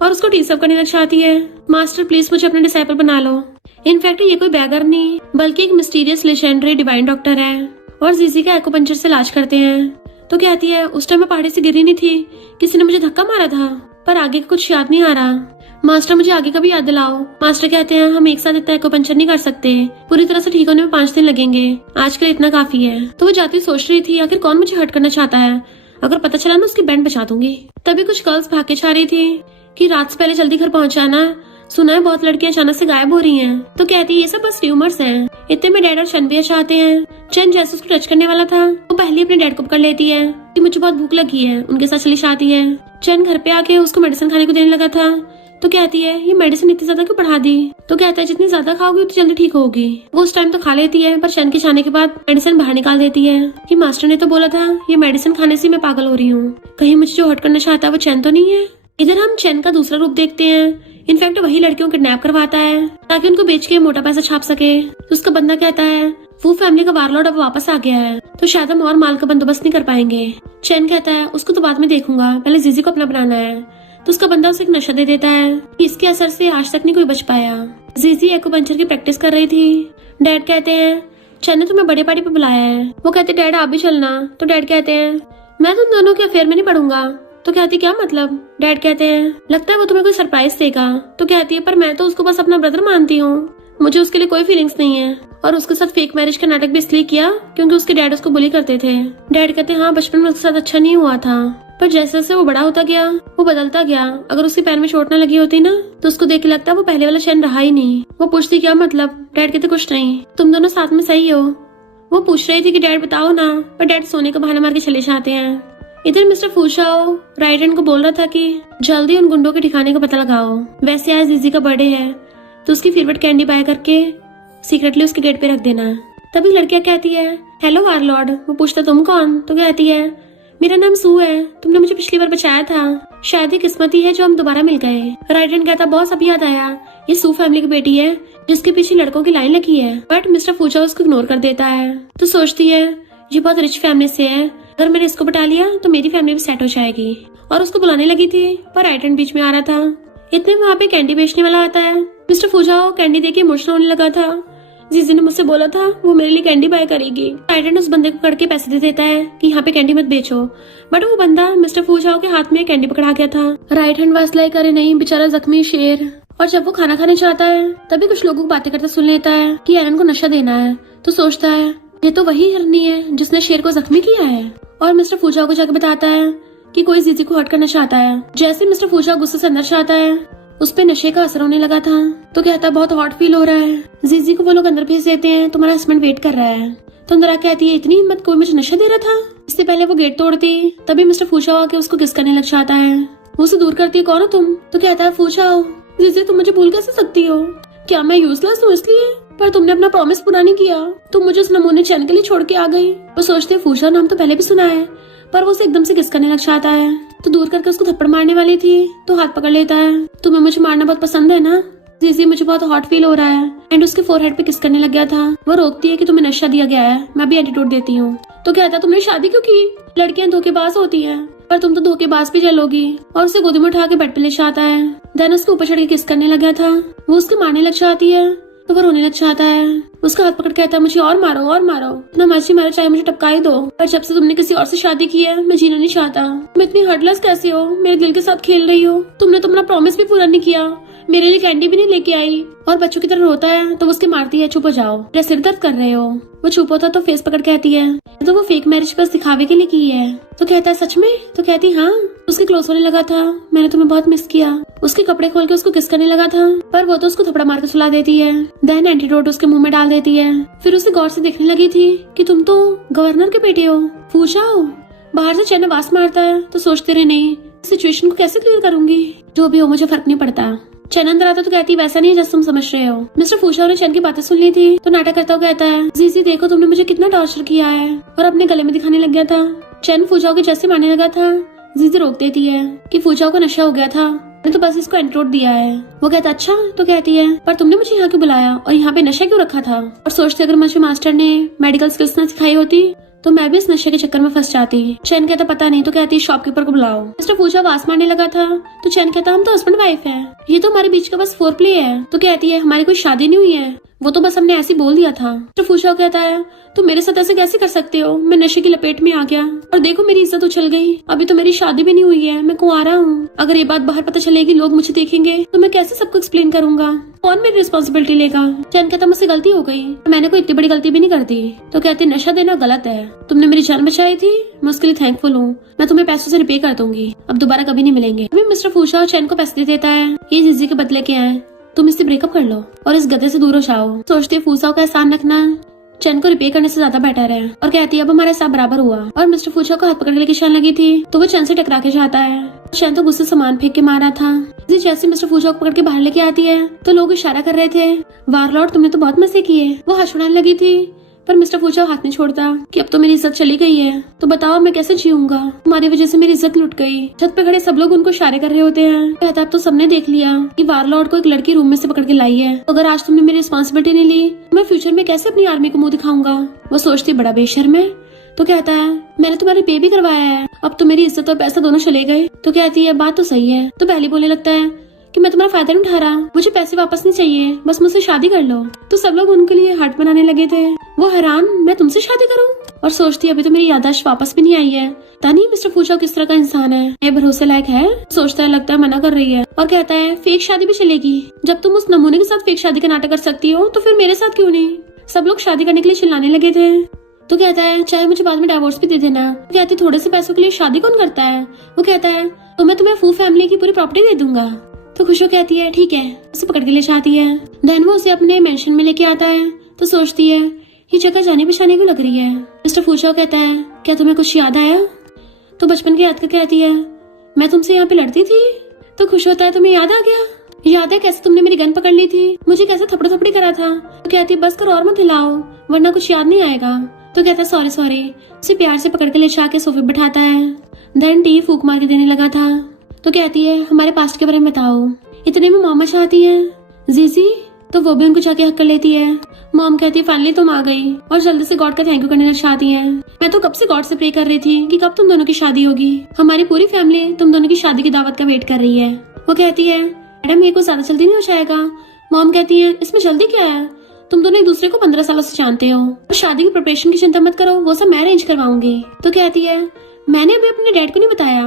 और उसको टीसअप करने लग जाती है। मास्टर प्लीज मुझे अपने डिसाइपल बना लो। इनफैक्ट ये कोई बैगर नहीं बल्कि एक मिस्टीरियस लेजेंडरी डिवाइन डॉक्टर है और जीजी का एक्यूपंक्चर से इलाज करते हैं। तो कहती है उस टाइम मैं पहाड़ी से गिरी नहीं थी, किसी ने मुझे धक्का मारा था, पर आगे का कुछ याद नहीं आ रहा। मास्टर मुझे आगे का भी याद दिलाओ। मास्टर कहते हैं हम एक साथ इतना एक्यूपंक्चर नहीं कर सकते, पूरी तरह से ठीक होने में 5 दिन लगेंगे, आजकल इतना काफी है। तो वो जाती सोच रही थी आखिर कौन मुझे हर्ट करना चाहता है, अगर पता चला ना उसकी बैंड बचा दूंगी। तभी कुछ गर्ल्स भाग के जा रही थी कि रात से पहले जल्दी घर पहुंचाना, सुना है बहुत लड़कियां अचानक से गायब हो रही हैं। तो कहती है ये सब बस र्यूमर्स हैं। इतने में डैड और चैन भी चाहते हैं। चैन जैसे उसको टच करने वाला था वो पहले अपने डैड को पकड़ लेती है कि मुझे बहुत भूख लगी है, उनके साथ चली जाती है। चैन घर पे आके उसको मेडिसिन खाने को देने लगा था तो कहती है ये मेडिसिन इतनी ज्यादा क्यों बढ़ा दी। तो कहता है जितनी ज्यादा खाओगी उतनी जल्दी ठीक होगी। वो उस टाइम तो खा लेती है पर चैन के जाने के बाद मेडिसिन बाहर निकाल देती है कि मास्टर ने तो बोला था ये मेडिसिन खाने से मैं पागल हो रही हूँ, कहीं मुझे जो हर्ट करना चाहता है वो चैन तो नहीं है। इधर हम चैन का दूसरा रूप देखते हैं। इनफैक्ट वही लड़कियों को किडनैप करवाता है ताकि उनको बेच के मोटा पैसा छाप सके। तो उसका बंदा कहता है वो फैमिली का वारलॉर्ड अब वापस आ गया है तो शायद हम और माल का बंदोबस्त नहीं कर पाएंगे। चैन कहता है उसको तो बाद में देखूंगा, पहले जीजी को अपना बनाना है। तो उसका बंदा उसे एक नशा दे देता है, इसके असर से आज तक नहीं कोई बच पाया। जीजी एक्यूपंक्चर की प्रैक्टिस कर रही थी। डैड कहते हैं चैन ने तुम्हें बड़े पार्टी पे बुलाया है। वो कहते डैड आप भी चलना। तो डैड कहते हैं मैं तुम दोनों के अफेयर में नहीं पढ़ूंगा। तो कहती क्या मतलब। डैड कहते हैं लगता है वो तुम्हें कोई सरप्राइज देगा। तो कहती है पर मैं तो उसको बस अपना ब्रदर मानती हूँ, मुझे उसके लिए कोई फीलिंग्स नहीं है। और उसके साथ फेक मैरिज का नाटक भी इसलिए किया क्योंकि उसके डैड उसको बुली करते थे। डैड कहते हैं हाँ बचपन में उसके साथ अच्छा नहीं हुआ था, पर जैसे जैसे वो बड़ा होता गया वो बदलता गया। अगर उसके पैर में चोट न लगी होती ना तो उसको देख के लगता वो पहले वाला चैन रहा ही नहीं। वो पूछती क्या मतलब। डैड कहते कुछ नहीं, तुम दोनों साथ में सही हो। वो पूछ रही थी कि डैड बताओ ना, पर डैड सोने का बहाना मार के चले जाते हैं। इधर मिस्टर फूशाओ राइट हैंड को बोल रहा था कि जल्दी उन गुंडों के ठिकाने का पता लगाओ। वैसे आज जीजी का बर्थडे है तो उसकी फेवरेट कैंडी बाय करके सीक्रेटली उसके गेट पे रख देना। तभी लड़कियां कहती है हेलो वारलॉर्ड। वो पूछता तुम कौन। तो कहती है मेरा नाम सू है, तुमने मुझे पिछली बार बचाया था, शायद ही किस्मत ही है जो हम दोबारा मिल गए। राइट हैंड कहता बहुत सब याद आया, ये सू फैमिली की बेटी है जिसके पीछे लड़कों की लाइन लगी है। बट मिस्टर फूचा उसको इग्नोर कर देता है। तो सोचती है ये बहुत रिच फैमिली से है, अगर मैंने इसको बटा लिया तो मेरी फैमिली भी सेट हो जाएगी। और उसको बुलाने लगी थी पर राइट हैंड बीच में आ रहा था। इतने वहाँ पे कैंडी बेचने वाला आता है। मिस्टर फूजाओ कैंडी देके इमोशनल होने लगा था। जीजी ने मुझसे बोला था वो मेरे लिए कैंडी बाय करेगी। राइट हैंड उस बंदे को पकड़ के पैसे दे देता है कि यहाँ पे कैंडी मत बेचो। बट वो बंदा मिस्टर फूजाओ के हाथ में कैंडी पकड़ा गया था। राइट हैंड वास्लाई करे नहीं, बेचारा जख्मी शेर। और जब वो खाना खाने चाहता है तभी कुछ लोगों को बातें करते सुन लेता है कि एरन को नशा देना है। तो सोचता है ये तो वही हिरनी है जिसने शेर को जख्मी किया है, और मिस्टर फूचाओ को जाकर बताता है कि कोई जीजी को हर्ट करना चाहता है। जैसे मिस्टर फूचाओ गुस्से से अंदर चाहता है उस पे नशे का असर होने लगा था। तो कहता है बहुत हॉट फील हो रहा है। जीजी को वो लोग अंदर भेज देते हैं, तुम्हारा हस्बैंड वेट कर रहा है। तो अंदर आके कहती है इतनी हिम्मत, कोई मुझे नशा दे रहा था। इससे पहले वो गेट तोड़ती तभी मिस्टर फूचाओ आके उसको किस करने लग जाता है। वो उसे दूर करती है, कौन हो तुम? तो कहता है फूचाओ जीजी तुम मुझे भूल कैसे सकती हो? क्या मैं यूजलेस हूँ इसलिए? पर तुमने अपना प्रॉमिस पूरा नहीं किया, तुम मुझे उस नमूने चैन के लिए छोड़ के आ गई। वो सोचते फूचाओ नाम तो पहले भी सुना है, पर वो उसे एकदम से किस करने लग जाता है। तो दूर करके उसको थप्पड़ मारने वाली थी तो हाथ पकड़ लेता है। तुम्हें मुझे मारना बहुत पसंद है ना? जीजी मुझे बहुत हॉट फील हो रहा है। एंड उसके फोरहेड पे किस करने लग गया था। वो रोकती है कि तुम्हें नशा दिया गया है, मैं भी एटीट्यूड देती हूँ। तो कहता तुमने शादी क्यों की? लड़कियां धोखेबाज होती हैं, पर तुम तो धोखेबाज भी जलोगी। और उसे गोदी में उठा के बेड पे ले जाता है। देन उसके ऊपर चढ़ के किस करने लग गया था। वो उसके मारने लग जाती है तो वो रोने लग जाता है। उसका हाथ पकड़ कहता है मुझे और मारो और मारो, इतना मर्जी मारो, चाहे मुझे टपकाई दो, पर जब से तुमने किसी और से शादी की है मैं जीना नहीं चाहता। तुम इतनी हार्टलेस कैसे हो? मेरे दिल के साथ खेल रही हो। तुमने तो अपना प्रॉमिस भी पूरा नहीं किया, मेरे लिए कैंडी भी नहीं लेके आई। और बच्चों की तरह रोता है तो उसके मारती है, चुप हो जाओ, मेरा सिर दर्द कर रहे हो। वो चुप होता तो फेस पकड़ कहती है तो वो फेक मैरिज बस दिखावे के लिए की है। तो कहता है सच में? तो कहती हाँ। उसके क्लोज होने लगा था, मैंने तुम्हें बहुत मिस किया। उसके कपड़े खोल के उसको किस करने लगा था, पर वो तो उसको थपड़ा मार के सुला देती है। देन एंटीडोट उसके मुंह में डाल देती है। फिर उसे गौर से देखने लगी थी कि तुम तो गवर्नर के बेटे हो। फूचाओ बाहर से चैन आवाज मारता है तो सोचते रहे नहीं सिचुएशन को कैसे क्लियर करूंगी। जो भी हो मुझे फर्क नहीं पड़ता। चैन अंदर आता तो कहती वैसा नहीं है जैसे तुम समझ रहे हो। मिस्टर फूचाओ ने चैन की बातें सुन ली थी तो नाटक करता हुआ कहता है जीजी देखो तुमने मुझे कितना टॉर्चर किया है, और अपने गले में दिखाने लग गया था। चैन फूचाओ के जैसे मारने लगा था। जीजी रोक देती है कि फूचाओ को नशा हो गया था, मैंने तो बस इसको एंटीडोट दिया है। वो कहता अच्छा। तो कहती है पर तुमने मुझे यहाँ क्यों बुलाया और यहाँ पे नशा क्यों रखा था? और सोचते अगर मुझे मास्टर ने मेडिकल स्किल्स न सिखाई होती तो मैं भी इस नशे के चक्कर में फंस जाती। चैन कहता पता नहीं। तो कहती शॉपकीपर को बुलाओ। मिस्टर फूचाओ आवाज मारने लगा था तो चैन कहता हम तो हस्बैंड वाइफ है, ये तो हमारे बीच का बस फोर प्ले है। तो कहती है हमारी कोई शादी नहीं हुई है, वो तो बस हमने ऐसे बोल दिया था। मिस्टर फूचाओ कहता है तुम मेरे साथ ऐसे कैसे कर सकते हो? मैं नशे की लपेट में आ गया और देखो मेरी इज्जत उछल गई। अभी तो मेरी शादी भी नहीं हुई है, मैं कुंवारा हूँ। अगर ये बात बाहर पता चलेगी लोग मुझे देखेंगे तो मैं कैसे सबको एक्सप्लेन करूंगा? कौन मेरी रिस्पॉन्सिबिलिटी लेगा? चैन कहता मुझसे गलती हो गई, मैंने कोई इतनी बड़ी गलती भी नहीं कर दी। तो कहते नशा देना गलत है, तुमने मेरी जान बचाई थी, मैं उसके लिए थैंकफुल हूँ। मैं तुम्हें पैसों से रिपे कर दूंगी, अब दोबारा कभी नहीं मिलेंगे। अभी मिस्टर फूचाओ चैन को पैसे दे देता है, ये जीजी के बदले के हैं, तुम इससे ब्रेकअप कर लो और इस गधे से दूर हो जाओ। सोचते फूचाओ का एहसान रखना चैन को रिपे करने से ज्यादा बेटर है। और कहती है अब हमारा हिसाब बराबर हुआ। और मिस्टर फूचाओ को हाथ पकड़ के लेके चैन लगी थी तो वो चैन से टकरा के जाता है। चैन तो गुस्से से सामान फेंक के मारा था। जैसे मिस्टर फूचाओ को पकड़ के बाहर लेके आती है तो लोग इशारा कर रहे थे वारलॉर्ड तुमने तो बहुत मजे किए। वो हंस उड़ाने लगी थी पर मिस्टर फूचाओ हाथ नहीं छोड़ता कि अब तो मेरी इज्जत चली गई है, तो बताओ मैं कैसे जीऊंगा? तुम्हारी वजह से मेरी इज्जत लुट गई। छत पे खड़े सब लोग उनको इशारे कर रहे होते हैं। कहता अब तो सबने देख लिया कि वारलॉर्ड को एक लड़की रूम में से पकड़ के लाई है, तो अगर आज तुमने मेरी रिस्पॉन्सिबिलिटी नहीं ली तो मैं फ्यूचर में कैसे अपनी आर्मी को मुंह दिखाऊंगा? वो सोचती बड़ा बेशर्म है। तो कहता है मैंने तुम्हारे पे भी करवाया है, अब तो मेरी इज्जत और पैसा दोनों चले गए। तो कहती है बात तो सही है। तो पहले बोलने लगता है कि मैं तुम्हारा फायदा नहीं उठा रहा, मुझे पैसे वापस नहीं चाहिए, बस मुझसे शादी कर लो। तो सब लोग उनके लिए हट बनाने लगे थे। वो हैरान मैं तुमसे शादी करूं? और सोचती अभी तो मेरी याददाश्त वापस भी नहीं आई है। तानी मिस्टर फूचाओ किस तरह का इंसान है, ये भरोसे लायक है? सोचता है लगता है मना कर रही है और कहता है फेक शादी भी चलेगी। जब तुम उस नमूने के साथ फेक शादी का नाटक कर सकती हो तो फिर मेरे साथ क्यों नहीं? सब लोग शादी करने के लिए चिल्लाने लगे थे। तो कहता है चाहे मुझे बाद में डिवोर्स भी दे देना। तो कहती थोड़े से पैसों के लिए शादी कौन करता है? वो कहता है तो मैं तुम्हें फू फैमिली की पूरी प्रॉपर्टी दे दूंगा। तो खुशबू कहती है ठीक है, उसे पकड़ के ले जाती है। देन वो उसे अपने मेंशन में लेके आता है तो सोचती है ये जगह जाने पहचाने को लग रही है। मिस्टर फूचाओ कहता है क्या तुम्हें कुछ याद आया? तो बचपन की याद कर कहती है मैं तुमसे यहाँ पे लड़ती थी। तो खुश होता है तुम्हें याद आ गया? याद है कैसे तुमने मेरी गन पकड़ ली थी, मुझे कैसे थपड़ा थपड़ी करा था? तो कहती बस कर और मत हिलाओ वरना कुछ याद नहीं आएगा। तो कहता सॉरी सॉरी। उसे प्यार से पकड़ के ले जाके सोफे बैठाता है। देन टी फूक मार के देने लगा था। तो कहती है हमारे पास्ट के बारे में बताओ। इतने में मामा चाहती है जीजी, तो वो भी उनको जाके हक कर लेती है। मॉम कहती है फाइनली तुम आ गई और जल्दी से गॉड का थैंक यू करने लग जाती है। मैं तो कब से गॉड से प्रे कर रही थी कि कब तुम दोनों की शादी होगी, हमारी पूरी फैमिली तुम दोनों की शादी की दावत का वेट कर रही है। वो कहती है मैडम ये कुछ ज्यादा जल्दी नहीं हो जाएगा? मॉम कहती है इसमें जल्दी क्या है, तुम दोनों एक दूसरे को 15 सालों से जानते हो और शादी की प्रिपरेशन की चिंता मत करो, वो सब मैं अरेंज करवाऊंगी। तो कहती है मैंने अभी अपने डैड को नहीं बताया।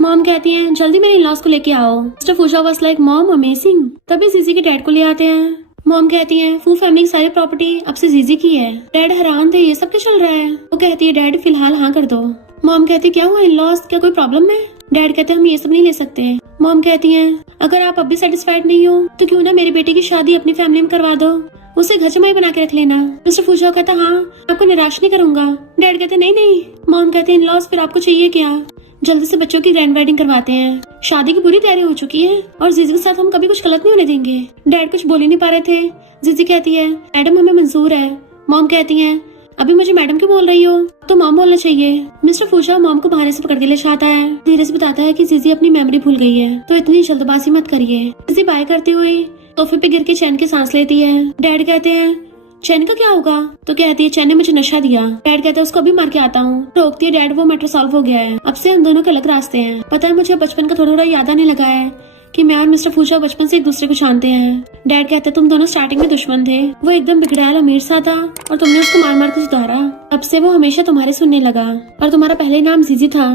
मॉम कहती हैं जल्दी मेरे इन-लॉज को लेके आओ। मिस्टर फूशा वाज लाइक मॉम अमेजिंग। तभी जीजी के डैड को ले आते हैं। मॉम कहती है फू फैमिली की सारी प्रॉपर्टी अब से जीजी की है। डैड हैरान थे, ये सब क्या चल रहा है। वो कहती है डैड फिलहाल हाँ कर दो। मॉम कहती है क्या हुआ इन-लॉज, क्या कोई प्रॉब्लम है। डैड कहते हैं हम ये सब नहीं ले सकते। मॉम कहती है अगर आप अब भी सेटिस्फाइड नहीं हो तो क्यों ना मेरी बेटी की शादी अपनी फैमिली में करवा दो, उसे घर जमाई बना के रख लेना। मिस्टर फूशा कहता हाँ आपको निराश नहीं करूंगा। डैड कहते नहीं नहीं। मॉम कहते इन-लॉज फिर आपको चाहिए क्या, जल्दी से बच्चों की ग्रैंड वेडिंग करवाते हैं। शादी की पूरी तैयारी हो चुकी है और जीजी के साथ हम कभी कुछ गलत नहीं होने देंगे। डैड कुछ बोल ही नहीं पा रहे थे। जीजी कहती है मैडम हमें मंजूर है। मॉम कहती है अभी मुझे मैडम क्यों बोल रही हो, तो मॉम बोलना चाहिए। मिस्टर फूशा मॉम को बहाने से पकड़ के ले जाता है। धीरे से बताता है कि जीजी अपनी मेमोरी भूल गई है तो इतनी जल्दबाजी मत करिए। जीजी बाय करती हुई सोफे पे गिर के चैन की सांस लेती है। डैड कहते हैं चैन का क्या होगा, तो कहती है चैन ने मुझे नशा दिया। डैड कहते हैं उसको अभी मार के आता हूँ। रोकती है डैड, वो मैटर सॉल्व हो गया है, अब से हम दोनों के अलग रास्ते हैं। पता है मुझे बचपन का थोड़ा थोड़ा याद आने लगा है कि मैं और मिस्टर फूशा बचपन से एक दूसरे को जानते हैं। डैड कहते तुम दोनों स्टार्टिंग में दुश्मन थे, वो एकदम बिगड़ैल अमीर सा था और तुमने उसको मार मार के सुधारा, अब से वो हमेशा तुम्हारे सुनने लगा और तुम्हारा पहले नाम जीजी था।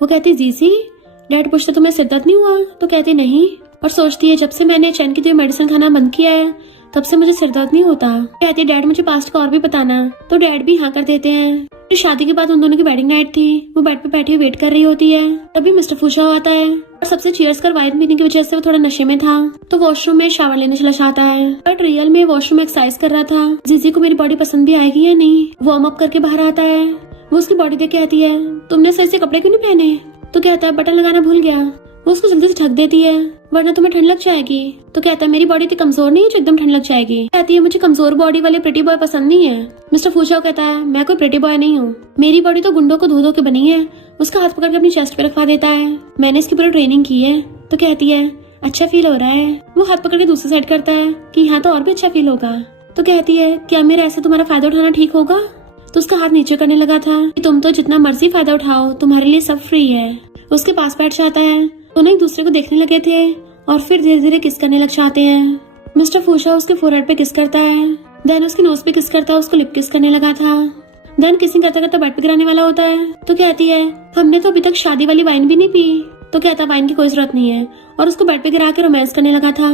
वो कहती जीजी। डैड पूछते तुम्हें सिद्दत नहीं हुआ, तो कहती नहीं, और सोचती है जब से मैंने चैन की जो मेडिसिन खाना बंद किया है तब से मुझे सिर दर्द नहीं होता। कहती है डैड मुझे पास्ट का और भी बताना, तो डैड भी हाँ कर देते हैं। फिर शादी के बाद उन दोनों की वेडिंग नाइट थी, वो बेड पे बैठी हुई वेट कर रही होती है। तभी मिस्टर फूशा आता है और सबसे चीयर्स कर वाइन पीने की वजह से वो थोड़ा नशे में था, तो वॉशरूम में शावर लेने चला जाता है। बट रियल में वॉशरूम में एक्सरसाइज कर रहा था। जीजी को मेरी बॉडी पसंद भी आएगी या नहीं। वार्म अप करके बाहर आता है। वो उसकी बॉडी देख कहती है तुमने सही से कपड़े क्यों नहीं पहने, तो कहता है बटन लगाना भूल गया। वो उसको जल्दी से ढक देती है वरना तुम्हें ठंड लग जाएगी। तो कहता है मेरी बॉडी इतनी कमजोर नहीं है जो एकदम ठंड लग जाएगी। कहती है मुझे कमजोर बॉडी वाले प्रिटी बॉय पसंद नहीं है। मिस्टर फूशा कहता है मैं कोई प्रिटी बॉय नहीं हूँ, मेरी बॉडी तो गुंडों को धो धो के बनी है। उसका हाथ पकड़ के अपनी चेस्ट पे रखवा देता है, मैंने इसकी पूरी ट्रेनिंग की है। तो कहती है अच्छा फील हो रहा है। वो हाथ पकड़ के दूसरी साइड करता है कि यहाँ तो और भी अच्छा फील होगा। तो कहती है क्या मेरे ऐसे तुम्हारा फायदा उठाना ठीक होगा। तो उसका हाथ नीचे करने लगा था कि तुम तो जितना मर्जी फायदा उठाओ, तुम्हारे लिए सब फ्री है। उसके पास बैठ जाता है, दोनों एक दूसरे को देखने लगे थे और फिर धीरे धीरे किस करने लग जाते हैं। मिस्टर फूशा उसके फोरहेड पे किस करता है, देन उसके नोज पे किस करता है, उसको लिप किस करने लगा था। देन किसिंग करता करता बेड पे गिराने वाला होता है। तो कहती है हमने तो अभी तक शादी वाली वाइन भी नहीं पी। तो कहता वाइन की कोई जरूरत नहीं है, और उसको बेड पे गिरा के रोमांस करने लगा था।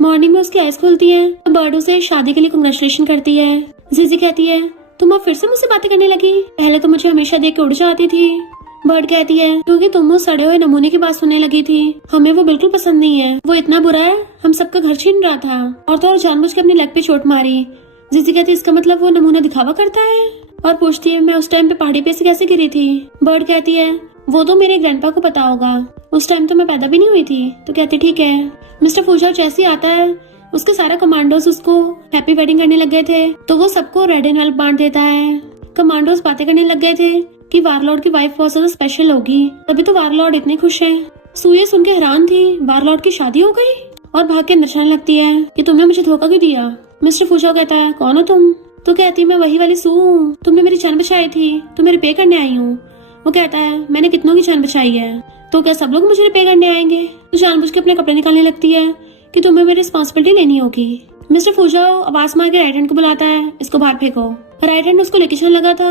मॉर्निंग में उसकी आइज खुलती है तो बर्ड उसे शादी के लिए कांग्रेचुलेशन करती है। जीजी कहती है तुम अब फिर से मुझसे बातें करने लगी, पहले तो मुझे हमेशा देख के उड़ जाती थी। बर्ड कहती है क्योंकि तुम वो सड़े हुए नमूने की बात सुनने लगी थी, हमें वो बिल्कुल पसंद नहीं है, वो इतना बुरा है हम सबका घर छीन रहा था और तो और जानबूझ के अपने लेग पे चोट मारी। जीजी कहती है इसका मतलब वो नमूना दिखावा करता है, और पूछती है मैं उस टाइम पे पहाड़ी पे से कैसे गिरी थी। बर्ड कहती है वो तो मेरे ग्रैंडपा को पता होगा, उस टाइम तो मैं पैदा भी नहीं हुई थी। तो कहती ठीक है। मिस्टर फूशा जैसे ही आता है उसके सारा कमांडोज उसको हैप्पी वेडिंग करने लग गए थे, तो वो सबको रेड एंड वेल्व बांट देता है। कमांडोज बातें करने लग गए थे कि वारलॉर्ड की वाइफ बहुत ज्यादा स्पेशल होगी, तभी तो वारलॉर्ड इतने खुश है। सूये सुन के हैरान थी, वारलॉर्ड की शादी हो गई, और भाग के नचाने लगती है कि तुमने मुझे धोखा क्यों दिया। मिस्टर फूशा कहता है कौन हो तुम। तो कहती है मैं वही वाली सू हूँ, तुमने मेरी जान बचाई थी तो मैं रिपे करने आई हूँ। वो कहता है मैंने कितनों की जान बचाई है, तो क्या सब लोग मुझे रिपे करने आएंगे। तो जानबूझ के अपने कपड़े निकालने लगती है कि तुम्हें मेरी रिस्पॉन्सिबिलिटी लेनी होगी। मिस्टर फूशा आवाज मार के राइट हैंड को बुलाता है, इसको बाहर फेंको। राइट हैंड उसको लेके चलने लगा था,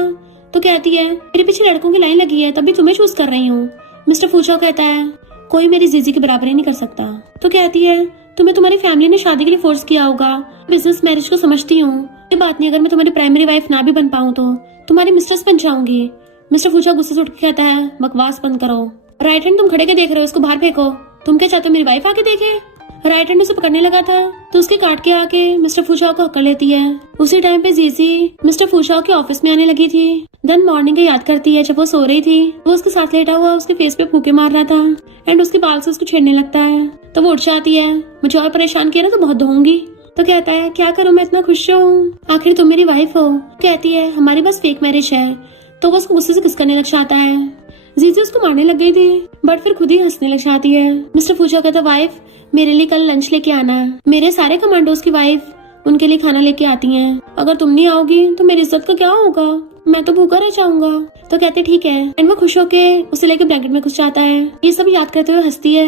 तो कहती है मेरे पीछे लड़कों की लाइन लगी है तभी तुम्हें चूज कर रही हूँ। मिस्टर फूशा कहता है कोई मेरी जीजी की बराबरी नहीं कर सकता। तो कहती है तुम्हें तुम्हारी फैमिली ने शादी के लिए फोर्स किया होगा, बिजनेस मैरिज को समझती हूँ, ये बात नहीं अगर मैं तुम्हारी प्राइमरी वाइफ ना भी बन पाऊँ तो तुम्हारी मिस्ट्रेस बन जाऊंगी। मिस्टर फूशा गुस्से से उठ के कहता है बकवास बंद करो। राइट हैंड तुम खड़े के देख रहे हो, इसको बाहर फेंको। तुम क्या चाहते हो मेरी वाइफ आके देखे। राइट हैंड उसे पकड़ने लगा था तो उसके काट के आके मिस्टर फूशा को हक्कर लेती है। उसी टाइम पे जीजी मिस्टर फूशा के ऑफिस में आने लगी थी। देन मॉर्निंग को याद करती है जब वो सो रही थी, वो उसके साथ लेटा हुआ उसके फेस पे फूके मार रहा था एंड उसके बाल से उसको छेड़ने लगता है। तो वो उठ जाती है, मुझे और परेशान किया ना तो बहुत धोऊंगी। तो कहता है क्या करूँ मैं इतना खुश हूँ, आखिर तुम मेरी वाइफ हो। कहती है हमारी बस फेक मैरिज है। तो वो उसको गुस्से से किस करने लग जाता है। जीजी उसको मारने लग गई थी बट फिर खुद ही हंसने लग जाती है। मिस्टर फूशा कहता वाइफ मेरे लिए कल लंच लेके आना, मेरे सारे कमांडोज की वाइफ उनके लिए खाना लेके आती हैं, अगर तुम नहीं आओगी तो मेरी इज्जत का क्या होगा, मैं तो भूखा रह जाऊंगा। तो कहते ठीक है एंड वो खुश होके उसे लेके ब्लैंकेट में घुस जाता है। ये सब याद करते हुए हंसती है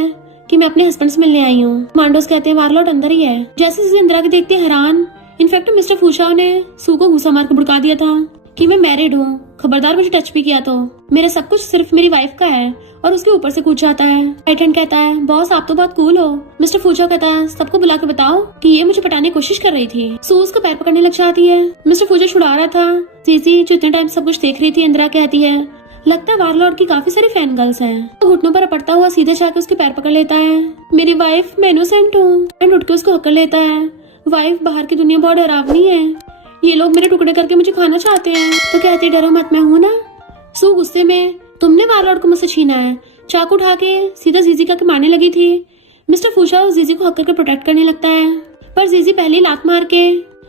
कि मैं अपने हस्बैंड से मिलने आई हूँ। कमांडोज कहते हैं वारलॉर्ड अंदर ही है। जैसे जीजी अंदर आके देखते हैरान, इनफैक्ट मिस्टर फूशा ने सू को घूसा मार के भड़का दिया था कि मैं मैरिड हूँ, खबरदार मुझे टच भी किया तो मेरा सब कुछ सिर्फ मेरी वाइफ का है, और उसके ऊपर से कूद जाता है। राइट हैंड कहता है बॉस आप तो बहुत कूल हो। मिस्टर फूचो कहता है सबको बुलाकर बताओ कि ये मुझे पटाने की कोशिश कर रही थी। सू उसका पैर पकड़ने लग जाती है। मिस्टर फूचो छुड़ा रहा था। जीजी जो इतने टाइम सब कुछ देख रही थी इंदिरा कहती है लगता है वारलॉर्ड की काफी सारी फैन गर्ल्स हैं। तो घुटनों पर अपड़ता हुआ सीधे जाकर उसके पैर पकड़ लेता है। मेरी वाइफ मैं इनोसेंट हूँ। एंड उठ के उसको हकड़ लेता है। वाइफ बाहर की दुनिया बहुत डरावनी है, ये लोग मेरे टुकड़े करके मुझे खाना चाहते हैं। तो कहती है डरो मत मैं हूँ ना। सू गुस्से में तुमने वारलॉर्ड को मुझसे छीना है। चाकू उठा के सीधा जीजी का मारने लगी थी। मिस्टर फूशा जीजी को हक करके प्रोटेक्ट करने लगता है, पर जीजी पहले ही लात मार के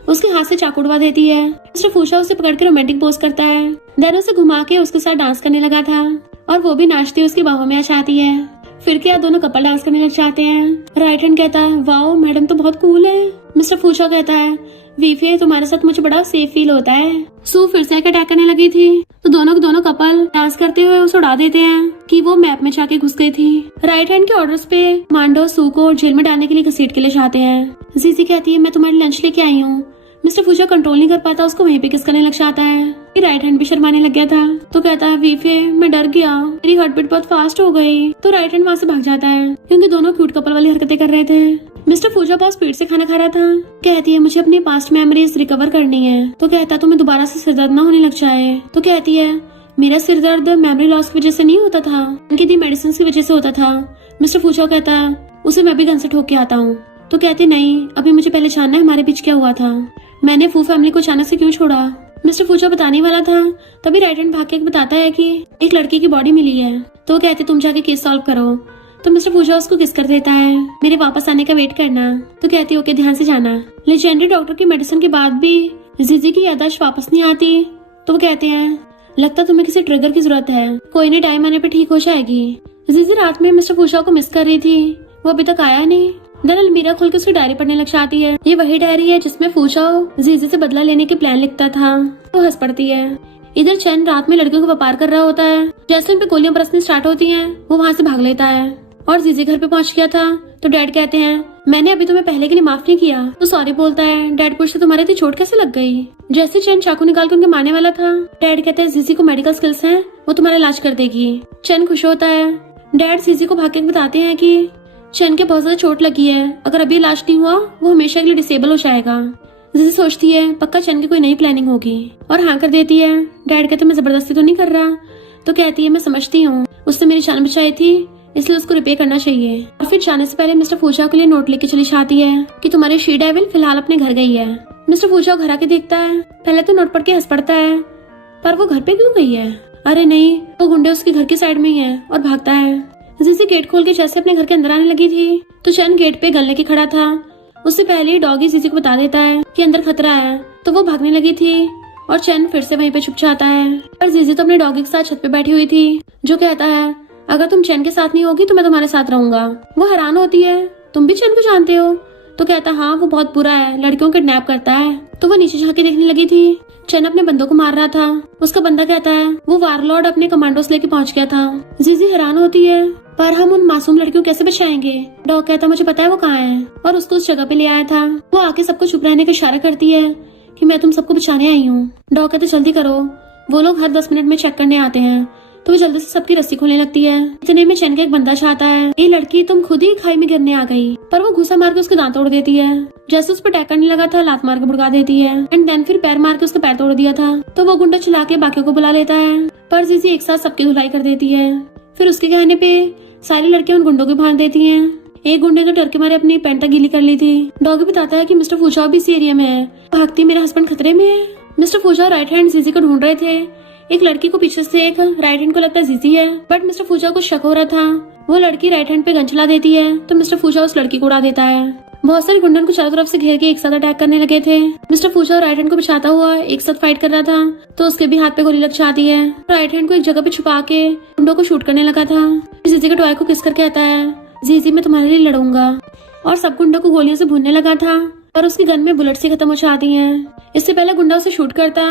उसके हाथ से चाकू उड़वा देती है। मिस्टर फूशा उसे पकड़ के रोमांटिक पोज करता है, देन उसे घुमा के उसके साथ डांस करने लगा था, और वो भी नाचती उसकी बाहों में आ जाती है। फिर क्या दोनों कपल डांस करने लग जाते हैं। राइट हैंड कहता है वाओ मैडम तो बहुत कूल है। मिस्टर फूशा कहता है वीफे तुम्हारे साथ मुझे बड़ा सेफ फील होता है। सू फिर से अटैक करने लगी थी, तो दोनों कपल डांस करते हुए उसे उड़ा देते हैं कि वो मैप में जाके घुस गई थी। राइट हैंड के ऑर्डर्स पे मांडो सू को जेल में डालने के लिए घसीट के ले जाते हैं। जीजी कहती है मैं तुम्हारे लंच लेके आई हूँ। मिस्टर फूशा कंट्रोल नहीं कर पाता, उसको वहीं पे किस करने लग जाता है। राइट हैंड भी शर्माने लग गया था, तो कहता है वीफे मैं डर गया, मेरी हार्ट बीट बहुत फास्ट हो गई। तो राइट हैंड वहाँ से भाग जाता है क्योंकि दोनों क्यूट कपल वाली हरकतें कर रहे थे। मिस्टर फूजा बहुत स्पीड से खाना खा रहा था। कहती है मुझे अपनी पास्ट मेमोरीज रिकवर करनी है। तो कहता तुम्हें दोबारा से सिरदर्द ना होने लग जाए। तो कहती है मेरा सिरदर्द मेमोरी लॉस की वजह से नहीं होता था, उनकी दी मेडिसिन की वजह से होता था। मिस्टर फूजा कहता है उसे मैं भी गन से ठोक के आता हूँ। तो कहती नहीं अभी मुझे पहले जानना है हमारे बीच क्या हुआ था, मैंने फू फैमिली को अचानक से क्यों छोड़ा। मिस्टर फूजा बताने वाला था, तभी राइट हैंड भाग के बताता है कि एक लड़की की बॉडी मिली है। तो कहते तुम जाके केस सॉल्व करो। तो मिस्टर फूजा उसको किस कर देता है, मेरे वापस आने का वेट करना। तो कहती ओके ध्यान से जाना। लेजेंडरी डॉक्टर की मेडिसिन के बाद भी जीजी की याददाश्त वापस नहीं आती। तो वो कहते हैं लगता तुम्हें किसी ट्रिगर की जरूरत है, कोई नहीं टाइम आने पे ठीक हो जाएगी। जीजी रात में मिस्टर फूजा को मिस कर रही थी, वो अभी तक आया नहीं। दरअसल मीरा खुल के उसकी डायरी पढ़ने लग जाती है। ये वही डायरी है जिसमें फूजा जीजी से बदला लेने के प्लान लिखता था। तो हंस पड़ती है। इधर चैन रात में लड़कियों को व्यापार कर रहा होता है। जैसे उन पे गोलियां बरसनी स्टार्ट होती हैं, वो वहाँ से भाग लेता है और जीजी घर पे पहुँच गया था। तो डैड कहते हैं मैंने अभी तुम्हें पहले के लिए माफ नहीं किया। तो सॉरी बोलता है। डैड पूछते तुम्हारे इतनी चोट कैसे लग गई। जैसे चैन चाकू निकाल के उनके मारने वाला था, डैड कहते हैं जीजी को मेडिकल स्किल्स हैं, वो तुम्हारा इलाज कर देगी। चैन खुश होता है। डैड जीजी को भाग के बताते हैं कि चैन के बहुत ज्यादा चोट लगी है, अगर अभी इलाज नहीं हुआ वो हमेशा के लिए डिसेबल हो जाएगा। जीजी सोचती है पक्का चैन की कोई नई प्लानिंग होगी और हाँ कर देती है। डैड कहते मैं जबरदस्ती तो नहीं कर रहा। तो कहती है मैं समझती हूँ, उसने मेरी जान बचाई थी इसलिए उसको रिपे करना चाहिए। और फिर जाने से पहले मिस्टर फूजा के लिए नोट लेके चली जाती है कि तुम्हारी शी डेविल फिलहाल अपने घर गई है। मिस्टर फूजा घर आके देखता है, पहले तो नोट पढ़ के हंस पड़ता है, पर वो घर पे क्यों गई है। अरे नहीं, वो गुंडे उसके घर की साइड में ही है और भागता है। जीजी गेट खोल के जैसे अपने घर के अंदर आने लगी थी, तो चैन गेट पे गन लेके खड़ा था। उससे पहले ही डॉगी जीजी को बता देता है कि अंदर खतरा है, तो वो भागने लगी थी और चैन फिर से वहीं पे छुप जाता है। पर जीजी तो अपने डॉगी के साथ छत पे बैठी हुई थी, जो कहता है अगर तुम चैन के साथ नहीं होगी तो मैं तुम्हारे साथ रहूंगा। वो हैरान होती है तुम भी चैन को जानते हो। तो कहता हाँ वो बहुत बुरा है, लड़कियों को किडनैप करता है। तो वो नीचे झाके देखने लगी थी, चैन अपने बंदों को मार रहा था। उसका बंदा कहता है वो वारलॉर्ड अपने कमांडोस लेके पहुंच गया था। जीजी हैरान होती है पर हम उन मासूम लड़कियों कैसे बचाएंगे। डॉग कहता मुझे पता है वो कहाँ है और उसको उस जगह पे ले आया था। वो आके सबको चुप रहने का इशारा करती है कि मैं तुम सबको बचाने आई हूँ। डॉग कहते जल्दी करो, वो लोग हर 10 मिनट में चेक करने आते हैं। तो वो जल्दी से सबकी रस्सी खोलने लगती है। इतने में चैन का एक बंदा चाहता है ये लड़की तुम खुद ही खाई में गिरने आ गई, पर वो घुसा मार के उसके दांत तोड़ देती है। जैसे उस पर अटैक करने लगा था लात मार के भुड़का देती है एंड देन फिर पैर मार के उसका पैर तोड़ दिया था। तो वो गुंडा चिल्ला के बाकियों को बुला लेता है, पर जीजी एक साथ सबकी धुलाई कर देती है। फिर उसके कहने पे सारी लड़कियां उन गुंडों को भाग देती हैं। एक गुंडे तो डर के मारे अपनी पैंट तक गीली कर ली थी। डॉगी बताता है कि मिस्टर फूजा भी इस एरिया में है, भागती मेरा हस्बैंड खतरे में है। मिस्टर फूजा राइट हैंड जीजी को ढूंढ रहे थे। एक लड़की को पीछे से एक राइट हैंड को लगता है जीजी है, बट मिस्टर फूजा को शक हो रहा था। वो लड़की राइट हैंड पे गन चला देती है, तो मिस्टर फूजा उस लड़की को उड़ा देता है। बहुत सारे गुंडन को चारों तरफ से घेर के एक साथ अटैक करने लगे थे। मिस्टर फूजा राइट हैंड को बचाता हुआ एक साथ फाइट कर रहा था, तो उसके भी हाथ पे गोली लग जाती है। राइट हैंड को एक जगह पे छुपा के गुंडों को शूट करने लगा था। जीजी के टॉय को किस कर कहता है जीजी मैं तुम्हारे लिए लड़ूंगा, और सब गुंडों को गोलियों से भूनने लगा था, पर उसकी गन में बुलेट से खत्म हो जाती है। इससे पहले गुंडा उसे शूट करता,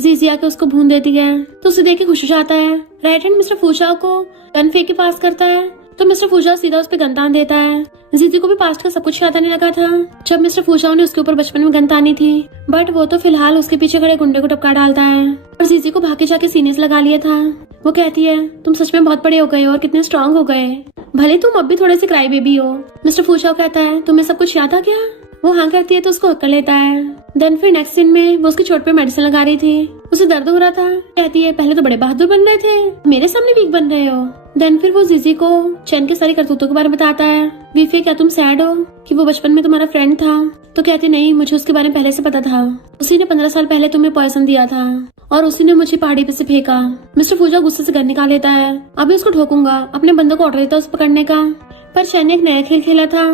जीजी आके उसको भून देती है, तो उसे देख के खुश हो जाता है। राइट हैंड मिस्टर फूजा को गन फेंक के पास करता है, तो मिस्टर फूजाओ सीधा उस पर गन तान देता है। जीजी को भी पास्ट का सब कुछ याद आने लगा था जब मिस्टर फूजाओ ने उसके ऊपर बचपन में गन तानी थी, बट वो तो फिलहाल उसके पीछे खड़े गुंडे को टपका डालता है और जीजी को भागे जाके सीने से लगा लिया था। वो कहती है, तुम सच में बहुत बड़े हो गए हो और कितने स्ट्रांग हो गए, भले तुम अब भी थोड़े से क्राई बेबी हो। मिस्टर फूजाओ कहता है, तुम्हें सब कुछ याद आ गया? वो हाँ करती है तो उसको हक कर लेता है। देन फिर नेक्स्ट सीन में वो उसकी चोट पे मेडिसिन लगा रही थी, उसे दर्द हो रहा था। कहती है, पहले तो बड़े बहादुर बन रहे थे, मेरे सामने वीक बन रहे हो। देन फिर वो जीजी को चैन के सारी करतूतों के बारे में बताता है। वीफे, क्या तुम सैड हो कि वो बचपन में तुम्हारा फ्रेंड था? तो कहती नहीं, मुझे उसके बारे में पहले से पता था। उसी ने 15 साल पहले तुम्हें पॉइजन दिया था और उसी ने मुझे पहाड़ी पे से फेंका। मिस्टर फूजाओ गुस्से से गन निकाल लेता है। अभी उसको ठोकूंगा। अपने बंदों को ऑर्डर देता है उसे पकड़ने का, पर चैन ने एक नया खेल खेला था।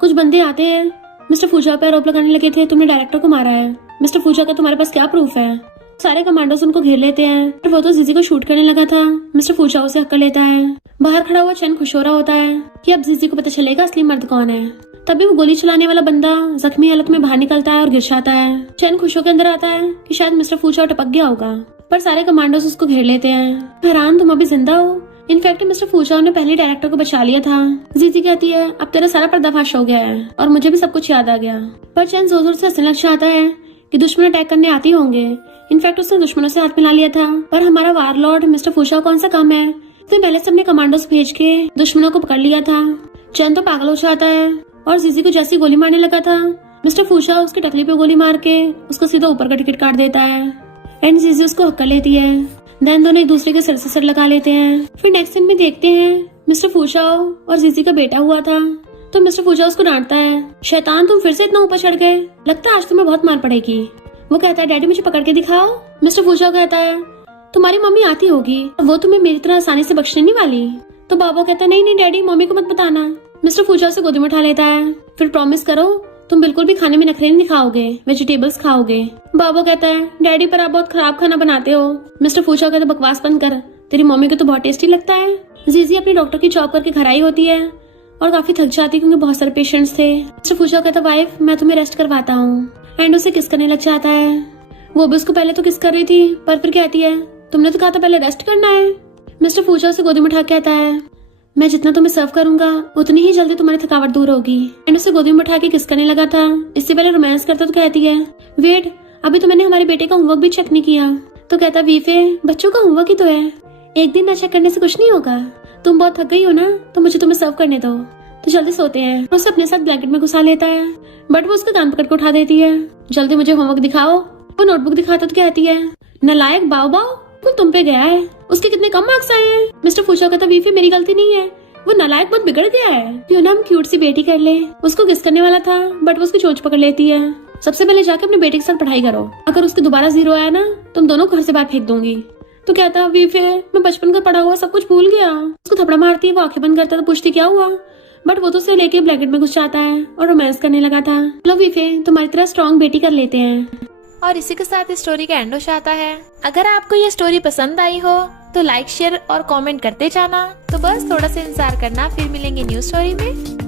कुछ बंदे आते हैं, मिस्टर फूजाओ पे आरोप लगाने लगे थे, तुमने डायरेक्टर को मारा है। मिस्टर फूजाओ का तुम्हारे पास क्या प्रूफ है? सारे कमांडोज उनको घेर लेते हैं, पर वो तो जीजी को शूट करने लगा था। मिस्टर फूजाओ से हक कर लेता है। बाहर खड़ा हुआ चैन खुश हो रहा होता है कि अब जीजी को पता चलेगा असली मर्द कौन है। तभी वो गोली चलाने वाला बंदा जख्मी हालत में बाहर निकलता है और गिर जाता है। चैन खुश होकर अंदर आता है कि शायद मिस्टर फूजाओ टपक गया होगा, पर सारे कमांडोज उसको घेर लेते हैं। हैरान, तुम अभी जिंदा हो? इनफैक्ट मिस्टर फूजाओ ने पहले डायरेक्टर को बचा लिया था। जीजी कहती है, अब तेरा सारा पर्दाफाश हो गया है और मुझे भी सब कुछ याद आ गया। पर चैन जोर जोर से हंसने लग जाता है कि दुश्मन अटैक करने आती होंगे। इनफैक्ट उसने दुश्मनों से हाथ मिला लिया था, पर हमारा वारलॉर्ड मिस्टर फूजाओ कौन सा काम है? उसने पहले से अपने कमांडोज भेज के दुश्मनों को पकड़ लिया था। चैन तो पागल हो जाता है और जीजी को जैसी गोली मारने लगा था, मिस्टर फूजाओ उसकी टकली पे गोली मार के उसको सीधा ऊपर का टिकट काट देता है एंड जीजी उसको हक कर लेती है। देन दोनों एक दूसरे के सिर से सिर लगा लेते हैं। फिर नेक्स्ट सीन में देखते हैं मिस्टर फूजाओ और जीजी का बेटा हुआ था, तो मिस्टर फूजाओ उसको डांटता है, शैतान तुम फिर से इतना ऊपर चढ़ गए, लगता है आज तुम्हें बहुत मार पड़ेगी। वो कहता है, डैडी मुझे पकड़ के दिखाओ। मिस्टर फूजाओ कहता है, तुम्हारी मम्मी आती होगी, वो तुम्हें मेरी तरह आसानी से बख्शने नहीं वाली। तो बाबा कहता है, नहीं नहीं डैडी, मम्मी को मत बताना। मिस्टर फूजाओ से गोदी में उठा लेता है। फिर प्रॉमिस करो तुम बिल्कुल भी खाने में नखरे नहीं दिखाओगे, वेजिटेबल्स खाओगे। बाबा कहता है, डैडी पर आप बहुत खराब खाना बनाते हो। मिस्टर फूजाओ कहता है, बकवास बंद कर, तेरी मम्मी को तो बहुत टेस्टी लगता है। जीजी अपनी डॉक्टर की जॉब करके घर आई होती है और काफी थक जाती है क्योंकि बहुत सारे पेशेंट्स थे। मिस्टर फूजाओ कहता है, वाइफ मैं तुम्हें रेस्ट करवाता हूँ, एंड उसे किस करने लग जाता है। वो भी उसको पहले तो किस कर रही थी, पर फिर कहती है, तुमने तो कहा था पहले रेस्ट करना है। मिस्टर फूजाओ से गोदी में उठा के कहता है, मैं जितना तुम्हें सर्व करूंगा उतनी ही जल्दी तुम्हारी थकावट दूर होगी। एंड उसे गोदी में उठा के किस करने लगा था। इससे पहले रोमांस करता तो कहती है, वेट, अभी तो मैंने हमारे बेटे का होमवर्क भी चेक नहीं किया। तो कहता, वीफे बच्चों का होमवर्क ही तो है, एक दिन ना चेक करने से कुछ नहीं होगा। तुम बहुत थक गई हो ना, तो मुझे तुम्हें सर्व करने दो, तो जल्दी सोते हैं। उसे अपने साथ ब्लैंकेट में घुसा लेता है, बट वो उसका कान पकड़ के उठा देती है। जल्दी मुझे होमवर्क दिखाओ। वो नोटबुक दिखाता तो कहती है, नालायक बाओ बाओ, कुल तुम पे गया है, उसके कितने कम मार्क्स आए हैं। मिस्टर फूजाओ कहता, वीफे मेरी गलती नहीं है, वो नालायक बहुत बिगड़ गया है, क्यों ना हम क्यूट सी बेटी कर ले। उसको किस करने वाला था, बट वो उसकी चोंच पकड़ लेती है। सबसे पहले जाके अपने बेटे के साथ पढ़ाई करो, अगर उसके दोबारा 0 आया ना, तुम दोनों घर से बाहर फेंक दूंगी। तो कहता, वीफे मैं बचपन का पढ़ा हुआ सब कुछ भूल गया। उसको थपड़ा मारती है, वो आंखें बंद करता तो पूछती क्या हुआ, बट वो तो उसे लेके ब्लैंकेट में घुस जाता है और रोमांस करने लगा था। लो वीफे तुम्हारी तरह स्ट्रॉन्ग बेटी कर लेते हैं। और इसी के साथ इस स्टोरी का एंड हो जाता है। अगर आपको ये स्टोरी पसंद आई हो तो लाइक, शेयर और कमेंट करते जाना। तो बस थोड़ा सा इंतजार करना, फिर मिलेंगे न्यू स्टोरी में।